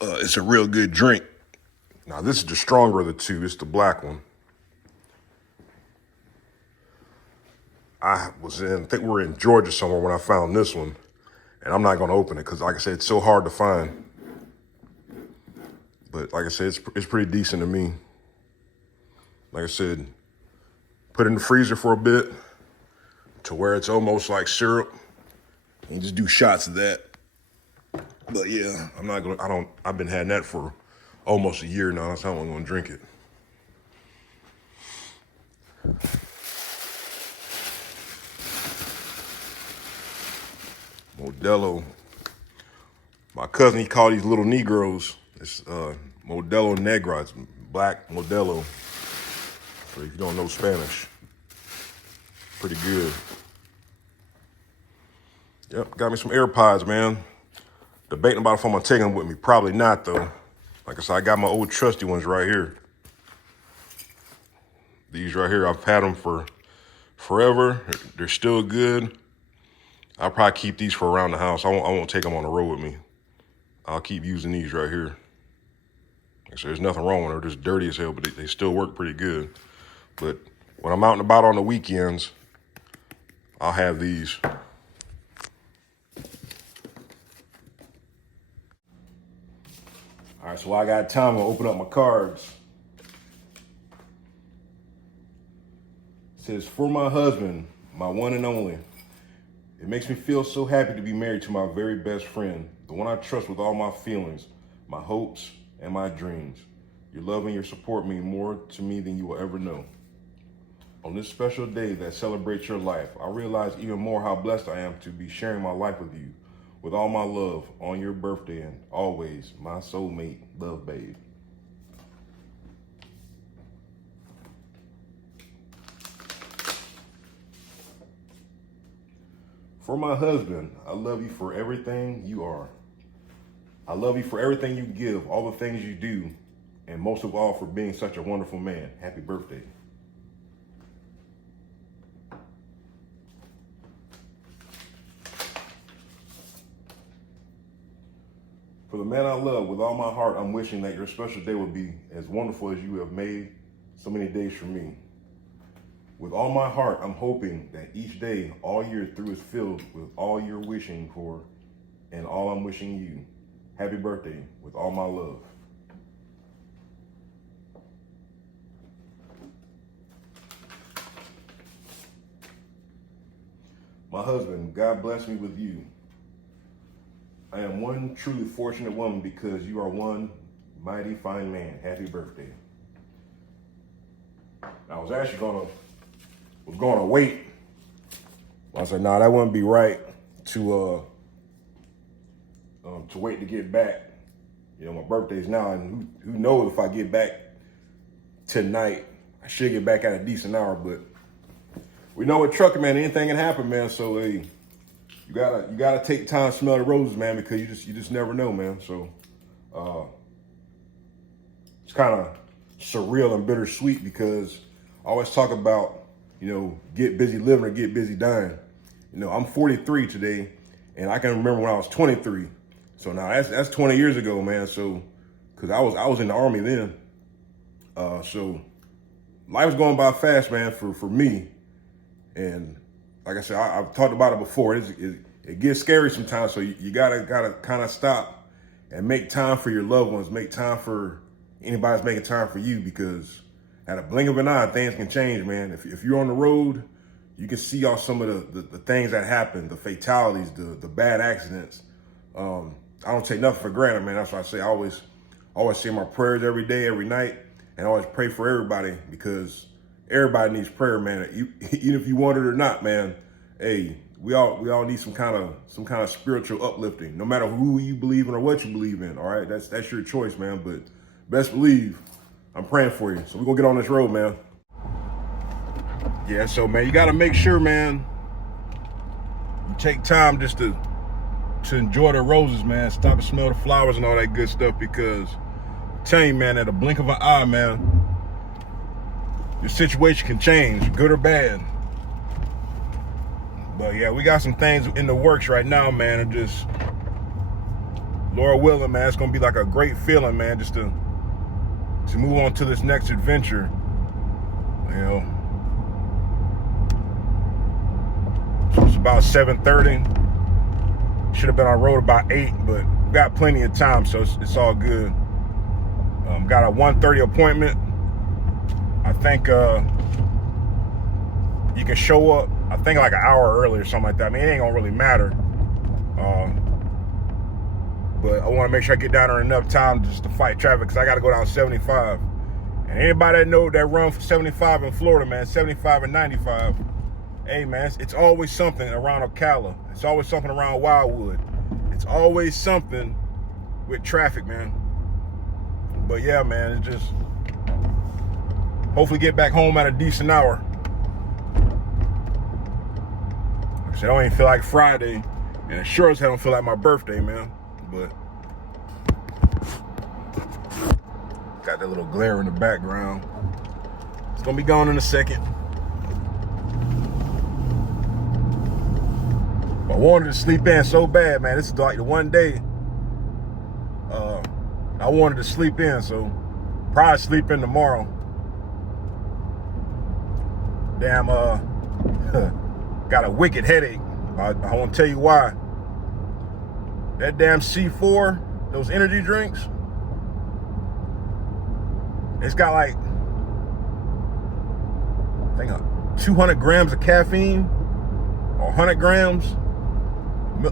it's a real good drink. Now this is the stronger of the two. It's the black one. I think we were in Georgia somewhere when I found this one, and I'm not gonna open it because, like I said, it's so hard to find. But like I said, it's pretty decent to me. Like I said, put it in the freezer for a bit to where it's almost like syrup. And just do shots of that. But yeah, I've been having that for almost a year now, so I'm gonna drink it. Modelo. My cousin, he called these little Negroes. It's Modelo Negra. It's black Modelo. So if you don't know Spanish, pretty good. Yep, got me some AirPods, man. Debating about if I'm gonna take them with me. Probably not, though. Like I said, I got my old trusty ones right here. These right here, I've had them for forever. They're still good. I'll probably keep these for around the house. I won't take them on the road with me. I'll keep using these right here. Like I said, there's nothing wrong with them. They're just dirty as hell, but they still work pretty good. But when I'm out and about on the weekends, I'll have these. All right, so while I got time, I'm gonna open up my cards. It says, for my husband, my one and only. It makes me feel so happy to be married to my very best friend, the one I trust with all my feelings, my hopes, and my dreams. Your love and your support mean more to me than you will ever know. On this special day that celebrates your life, I realize even more how blessed I am to be sharing my life with you. With all my love on your birthday and always, my soulmate, Love Babe. For my husband, I love you for everything you are. I love you for everything you give, all the things you do, and most of all for being such a wonderful man. Happy birthday. For the man I love, with all my heart, I'm wishing that your special day will be as wonderful as you have made so many days for me. With all my heart, I'm hoping that each day, all year through, is filled with all you're wishing for and all I'm wishing you. Happy birthday, with all my love. My husband, God bless me with you. I am one truly fortunate woman because you are one mighty fine man. Happy birthday. I was actually going to wait. I said, nah, that wouldn't be right to wait to get back. You know, my birthday's now, and who knows if I get back tonight. I should get back at a decent hour, but we know with trucking, man, anything can happen, man. So hey, you gotta take time to smell the roses, man, because you just never know, man. So it's kind of surreal and bittersweet because I always talk about, you know, get busy living or get busy dying. You know, I'm 43 today, and I can remember when I was 23. So now that's 20 years ago, man. So, cause I was in the Army then. So life was going by fast, man, for me. And like I said, I've talked about it before. It gets scary sometimes. So you gotta kind of stop and make time for your loved ones. Make time for anybody that's making time for you, because at a blink of an eye, things can change, man. If you're on the road, you can see all some of the things that happen, the fatalities, the bad accidents. I don't take nothing for granted, man. That's why I say I always say my prayers every day, every night, and I always pray for everybody, because everybody needs prayer, man. Even if you want it or not, man. Hey, we all need some kind of spiritual uplifting, no matter who you believe in or what you believe in. All right, that's your choice, man. But best believe I'm praying for you. So we're gonna get on this road, man. Yeah, so man, you gotta make sure, man, you take time just to enjoy the roses, man. Stop and smell the flowers and all that good stuff, because I'm telling you, man, at a blink of an eye, man, your situation can change, good or bad. But yeah, we got some things in the works right now, man, and just, Lord willing, man, it's gonna be like a great feeling, man, just to move on to this next adventure, you know. So it's about 7:30. Should have been on road about 8, but we got plenty of time, so it's all good. Got a 1:30 appointment. I think you can show up, I think like an hour early or something like that. I mean, it ain't gonna really matter. But I want to make sure I get down there enough time just to fight traffic, because I got to go down 75. And anybody that know that run for 75 in Florida, man, 75 and 95, hey, man, it's always something around Ocala. It's always something around Wildwood. It's always something with traffic, man. But yeah, man, it's just hopefully get back home at a decent hour. Like I said, I don't even feel like Friday, and it sure as hell don't feel like my birthday, man. But got that little glare in the background. It's gonna be gone in a second. I wanted to sleep in so bad, man. This is like the one day I wanted to sleep in, so probably sleep in tomorrow. Damn, got a wicked headache. I won't tell you why. That damn C4, those energy drinks, it's got like, I think 200 grams of caffeine, or 100 grams,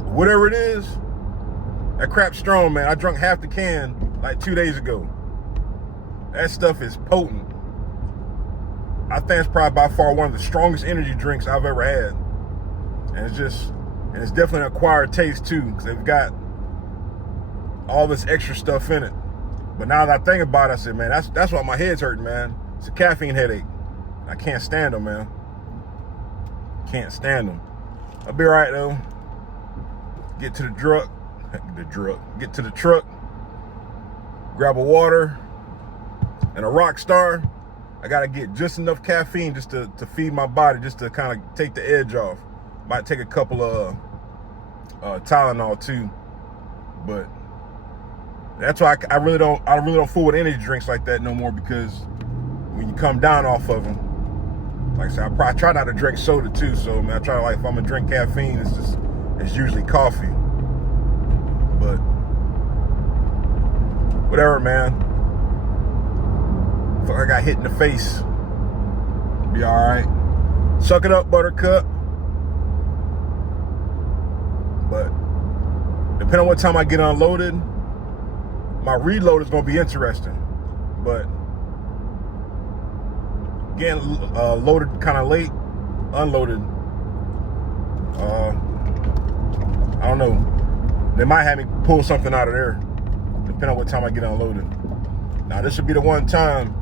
whatever it is. That crap's strong, man. I drunk half the can like 2 days ago. That stuff is potent. I think it's probably by far one of the strongest energy drinks I've ever had. And it's definitely an acquired taste too, because they've got all this extra stuff in it. But now that I think about it, I said, man, that's why my head's hurting, man. It's a caffeine headache. I can't stand them, man. Can't stand them. I'll be all right though. Get to the truck, get to the truck, grab a water and a Rockstar. I gotta get just enough caffeine just to feed my body, just to kind of take the edge off. Might take a couple of Tylenol too, but that's why I really don't fool with energy drinks like that no more, because when you come down off of them, like I said, I try not to drink soda too. So man, I try to, like, if I'm gonna drink caffeine, it's usually coffee. But whatever, man. Fuck, I got hit in the face. Be all right. Suck it up, Buttercup. But depending on what time I get unloaded, my reload is gonna be interesting. But getting loaded kind of late, unloaded, I don't know. They might have me pull something out of there, depending on what time I get unloaded. Now this would be the one time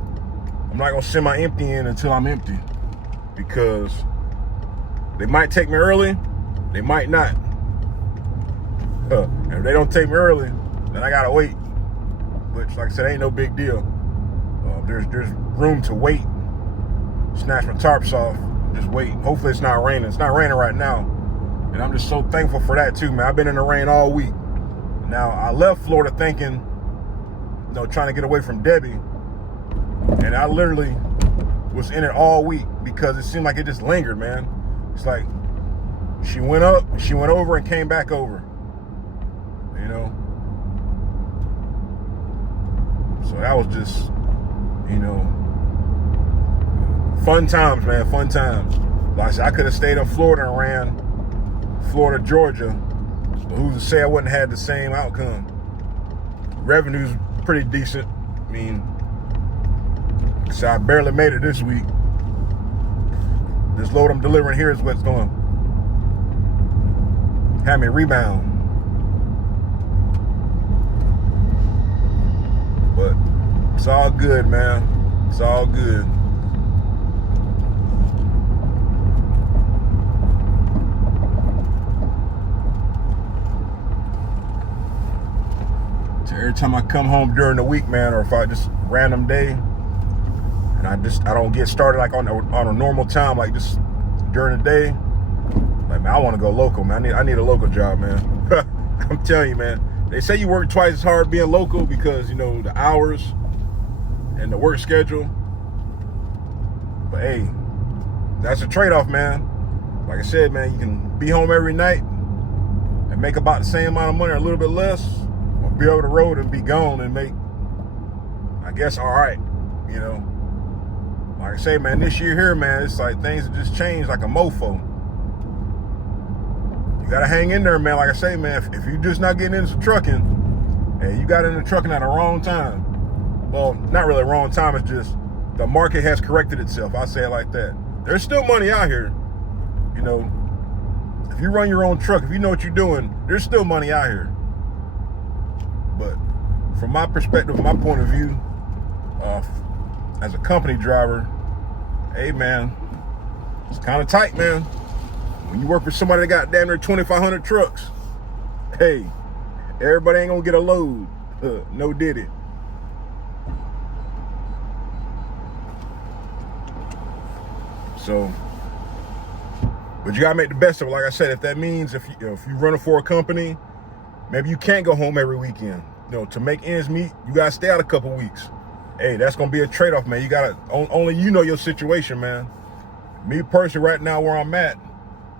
I'm not gonna send my empty in until I'm empty, because they might take me early, they might not. And if they don't take me early, then I gotta wait. Which, like I said, ain't no big deal. There's room to wait. Snatch my tarps off, just wait. Hopefully it's not raining. It's not raining right now, and I'm just so thankful for that too, man. I've been in the rain all week. Now I left Florida thinking, trying to get away from Debbie, and I literally was in it all week because it seemed like it just lingered, man. It's like she went up, she went over, and came back over. So that was just, fun times, man, fun times. Like I said, I could have stayed in Florida and ran Florida, Georgia, but who's to say I wouldn't have had the same outcome? Revenue's pretty decent. I mean, so I barely made it this week. This load I'm delivering here is what's going to have me rebound. But it's all good, man. It's all good. So every time I come home during the week, man, or if I just random day, and I don't get started like on a normal time, like just during the day, like, man, I want to go local, man. I need a local job, man. I'm telling you, man. They say you work twice as hard being local because, the hours and the work schedule. But hey, that's a trade-off, man. Like I said, man, you can be home every night and make about the same amount of money or a little bit less, or be over the road and be gone and make, I guess, all right, Like I say, man, this year here, man, it's like things have just changed like a mofo. You gotta hang in there, man. Like I say, man, if you're just not getting into trucking, hey, you got into trucking at the wrong time. Well, not really the wrong time, it's just the market has corrected itself. I'll say it like that. There's still money out here. You know, if you run your own truck, if you know what you're doing, there's still money out here. But from my perspective, my point of view, as a company driver, hey man, it's kind of tight, man. When you work for somebody that got damn near 2,500 trucks, hey, everybody ain't gonna get a load. No diddy. So, but you gotta make the best of it. Like I said, if that means if you running for a company, maybe you can't go home every weekend. You know, to make ends meet, you gotta stay out a couple weeks. Hey, that's gonna be a trade-off, man. You gotta only you know your situation, man. Me personally, right now where I'm at,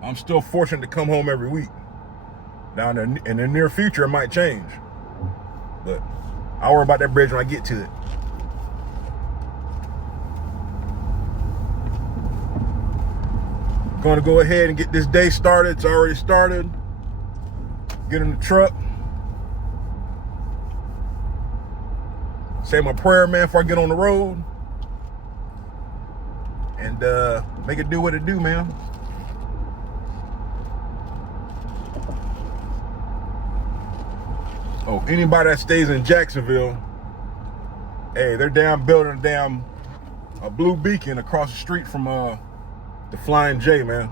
I'm still fortunate to come home every week. Now in the near future, it might change, but I'll worry about that bridge when I get to it. Going to go ahead and get this day started. It's already started. Get in the truck. Say my prayer, man, before I get on the road. And make it do what it do, man. Oh, anybody that stays in Jacksonville, hey, they're down building a blue beacon across the street from the Flying J, man.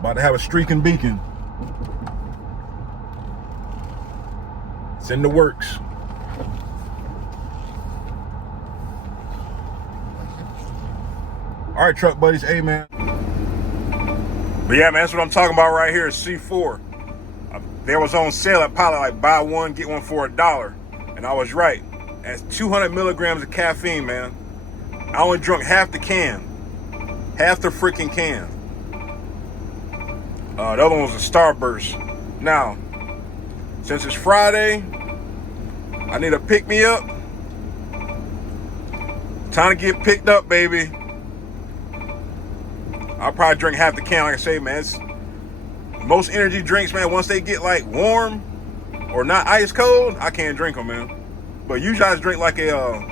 About to have a streaking beacon. It's in the works. All right, truck buddies, hey man. But yeah, man, that's what I'm talking about right here, C4. There was on sale at Pilot, like buy one, get one for $1. And I was right. That's 200 milligrams of caffeine, man. I only drunk half the can. Half the freaking can. The other one was a Starburst. Now, since it's Friday, I need a pick-me-up. Time to get picked up, baby. I'll probably drink half the can, like I say, man. Most energy drinks, man, once they get like warm or not ice cold, I can't drink them, man. But usually I just drink like a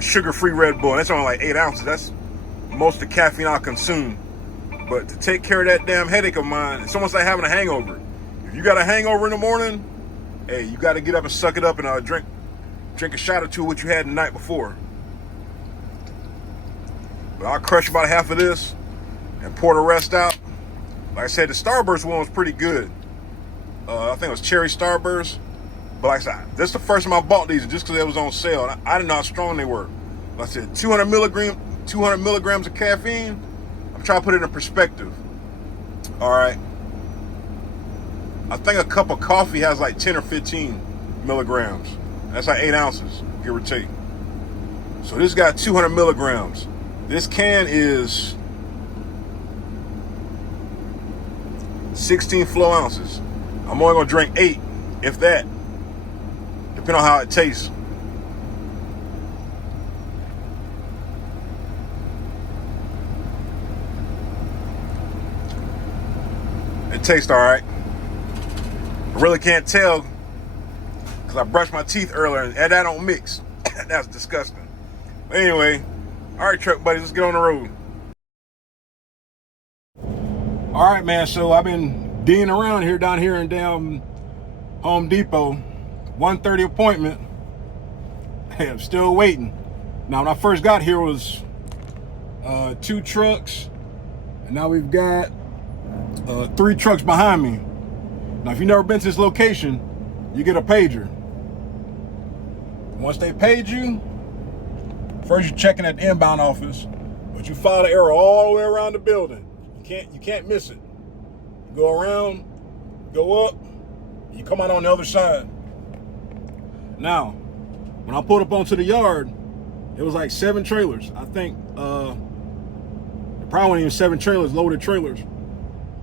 sugar-free Red Bull. And that's only like 8 ounces. That's most of the caffeine I'll consume. But to take care of that damn headache of mine, it's almost like having a hangover. If you got a hangover in the morning, hey, you got to get up and suck it up and drink a shot or two of what you had the night before. But I'll crush about half of this and pour the rest out. Like I said, the Starburst one was pretty good. I think it was Cherry Starburst. But like I said, this is the first time I bought these just because it was on sale. And I didn't know how strong they were. Like I said, 200 milligrams of caffeine. I'm trying to put it in perspective. All right. I think a cup of coffee has like 10 or 15 milligrams. That's like 8 ounces, give or take. So this got 200 milligrams. This can is 16 flow ounces. I'm only gonna drink 8, if that, depending on how it tastes. It tastes all right. I really can't tell because I brushed my teeth earlier and that don't mix. That's disgusting. But anyway, all right, truck buddies, let's get on the road. All right, man, so I've been D'ing around here down here in damn Home Depot. 1:30 appointment. Hey, I'm still waiting. Now, when I first got here, it was 2 trucks, and now we've got 3 trucks behind me. Now, if you've never been to this location, you get a pager. Once they paid you, first you're checking at the inbound office, but you follow the arrow all the way around the building. You can't miss it. You go around, go up, you come out on the other side. Now, when I pulled up onto the yard, it was like 7 trailers. I think there probably weren't even 7 trailers, loaded trailers.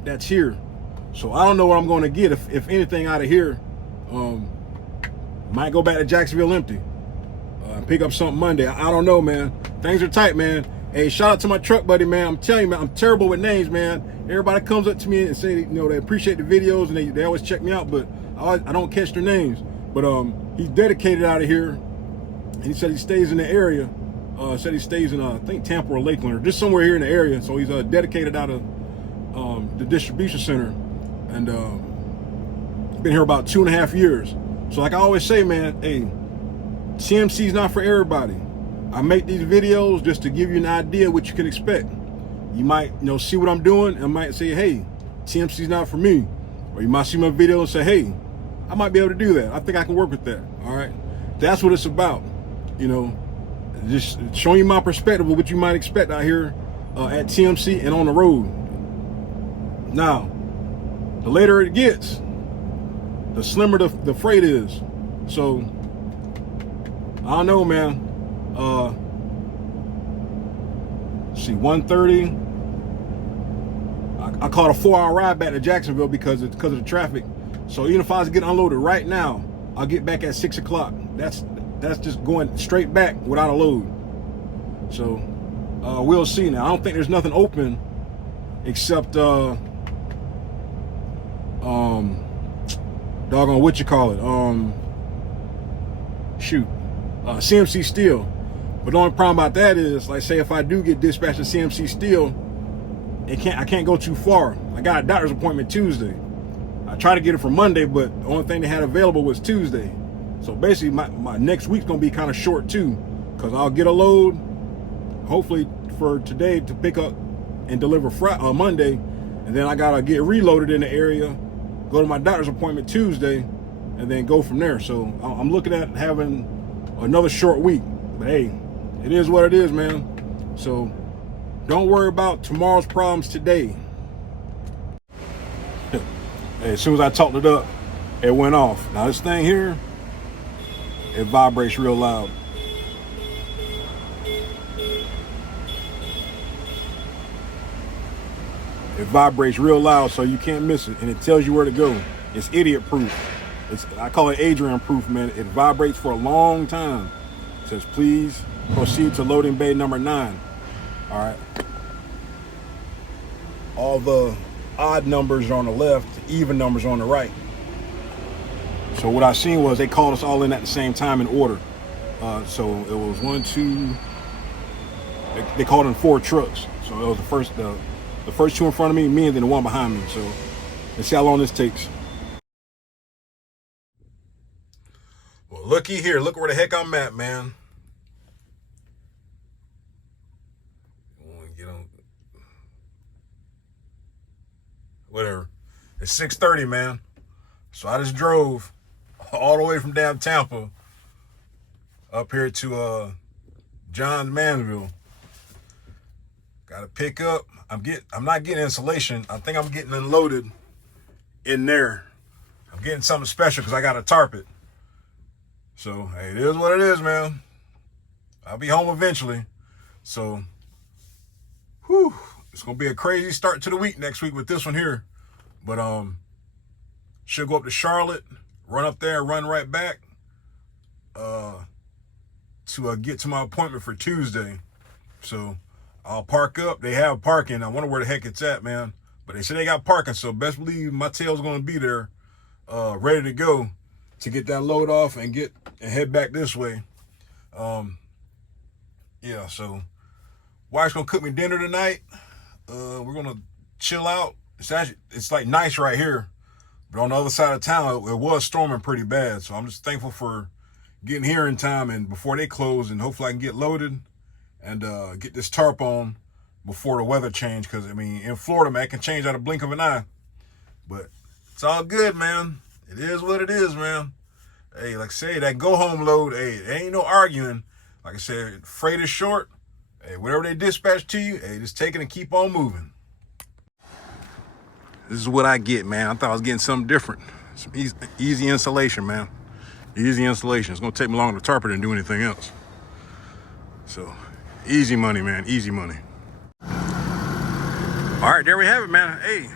That's here. So I don't know what I'm going to get, if anything, out of here. Might go back to Jacksonville empty. Pick up something Monday. I don't know, man. Things are tight, man. Hey, shout out to my truck buddy, man. I'm telling you, man, I'm terrible with names, man. Everybody comes up to me and say, they appreciate the videos and they always check me out, but I don't catch their names. But he's dedicated out of here. He said he stays in the area. Said he stays in, I think, Tampa or Lakeland, or just somewhere here in the area. So he's dedicated out of the distribution center. And been here about 2.5 years. So like I always say, man, hey, TMC's not for everybody. I make these videos just to give you an idea what you can expect. You might, see what I'm doing and might say, hey, TMC's not for me. Or you might see my video and say, hey, I might be able to do that. I think I can work with that. All right. That's what it's about. Just showing you my perspective of what you might expect out here at TMC and on the road. Now, the later it gets, the slimmer the freight is. So, I don't know, man. See, 1:30. I caught a 4-hour ride back to Jacksonville because of the traffic. So even if I was to get unloaded right now, I'll get back at 6 o'clock. That's just going straight back without a load. So we'll see now. I don't think there's nothing open except doggone what you call it. CMC Steel. But the only problem about that is, like, say if I do get dispatched to CMC Steel, I can't go too far. I got a doctor's appointment Tuesday. I tried to get it for Monday, but the only thing they had available was Tuesday. So basically my next week's gonna be kind of short too, because I'll get a load, hopefully for today to pick up and deliver Monday, and then I gotta get reloaded in the area, go to my doctor's appointment Tuesday, and then go from there. So I'm looking at having another short week. But hey, it is what it is, man. So don't worry about tomorrow's problems today. Hey, as soon as I talked it up, it went off. Now this thing here, it vibrates real loud. It vibrates real loud, so you can't miss it, and it tells you where to go. It's idiot proof. I call it Adrian proof, man. It vibrates for a long time. It says, please proceed to loading bay number 9. All right. All the odd numbers are on the left, even numbers on the right. So what I seen was they called us all in at the same time in order. So it was 1, 2. They called in 4 trucks. So it was the first 2 in front of me, and then the one behind me. So let's see how long this takes. Well, looky here. Look where the heck I'm at, man. Get on. Whatever. It's 6:30, man. So I just drove all the way from down Tampa up here to Johns Manville. Got to pick up. I'm not getting insulation. I think I'm getting unloaded in there. I'm getting something special because I got to tarp it. So hey, it is what it is, man. I'll be home eventually. So, it's gonna be a crazy start to the week next week with this one here. But should go up to Charlotte, run up there, run right back to get to my appointment for Tuesday. So I'll park up. They have parking. I wonder where the heck it's at, man. But they said they got parking, so best believe my tail's gonna be there, ready to go to get that load off and head back this way. Yeah, so wife's gonna cook me dinner tonight. We're gonna chill out. It's like nice right here, but on the other side of town, it was storming pretty bad. So I'm just thankful for getting here in time and before they close, and hopefully I can get loaded and get this tarp on before the weather change. Because I mean, in Florida, man, it can change out of the blink of an eye. But it's all good, man. It is what it is, man. Hey, like I say, that go home load, hey, there ain't no arguing. Like I said, freight is short. Hey, whatever they dispatch to you, hey, just take it and keep on moving. This is what I get, man. I thought I was getting something different. Some easy insulation, man. Easy insulation. It's gonna take me longer to tarp it than do anything else. So, easy money, man. Easy money. All right, there we have it, man. Hey,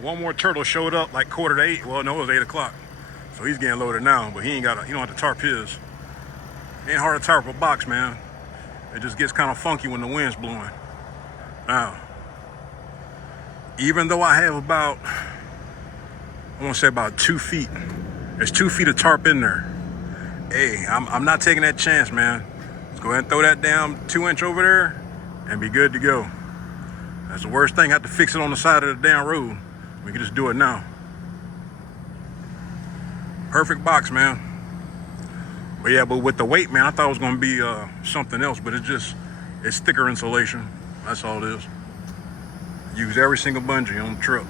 one more turtle showed up like 7:45. Well, no, it was 8 o'clock. So he's getting loaded now, but he don't have to tarp his. Ain't hard to tire up a box, man. It just gets kind of funky when the wind's blowing. Now, even though I have about, I want to say about 2 feet, there's 2 feet of tarp in there. Hey, I'm not taking that chance, man. Let's go ahead and throw that down 2-inch over there and be good to go. That's the worst thing, have to fix it on the side of the damn road. We can just do it now. Perfect box, man. But yeah, but with the weight, man, I thought it was gonna be something else, but it's thicker insulation. That's all it is. Use every single bungee on the truck.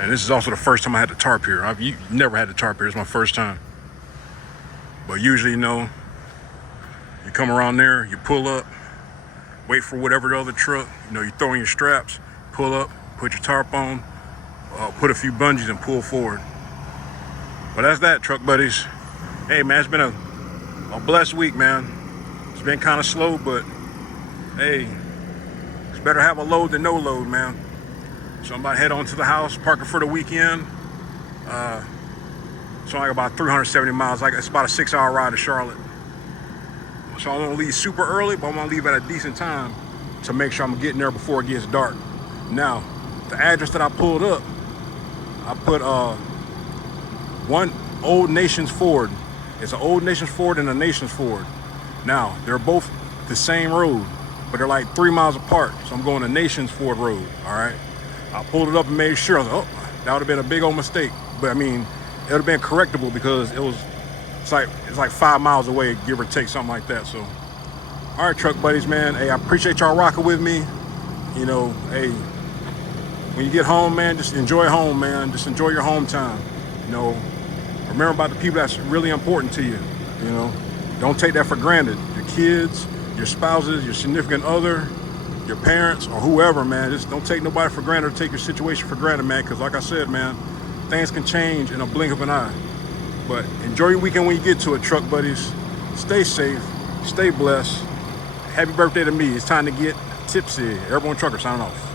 And this is also the first time I had the tarp here. I've never had the tarp here. It's my first time. But usually, you know, you come around there, you pull up, wait for whatever the other truck, you know, you throw in your straps, pull up, put your tarp on, put a few bungees and pull forward. But that's that, truck buddies. Hey, man, it's been a blessed week, man. It's been kind of slow, but hey, it's better have a load than no load, man. So I'm about to head on to the house, parking for the weekend. It's only about 370 miles. It's about a 6-hour ride to Charlotte. So I'm gonna leave super early, but I'm gonna leave at a decent time to make sure I'm getting there before it gets dark. Now, the address that I pulled up, I put one Old Nations Ford. It's an Old Nations Ford and a Nations Ford. Now, they're both the same road, but they're like 3 miles apart. So I'm going to Nations Ford Road, all right? I pulled it up and made sure. I was like, oh, that would have been a big old mistake. But I mean, it would have been correctable because it's like 5 miles away, give or take, something like that. So, all right, truck buddies, man. Hey, I appreciate y'all rocking with me. You know, hey, when you get home, man, just enjoy home, man. Just enjoy your home time. You know, remember about the people that's really important to you. You know, don't take that for granted. Your kids, your spouses, your significant other, your parents, or whoever, man. Just don't take nobody for granted or take your situation for granted, man. Because like I said, man, things can change in a blink of an eye. But enjoy your weekend when you get to it, truck buddies. Stay safe, stay blessed. Happy birthday to me. It's time to get tipsy. Airborne Trucker signing off.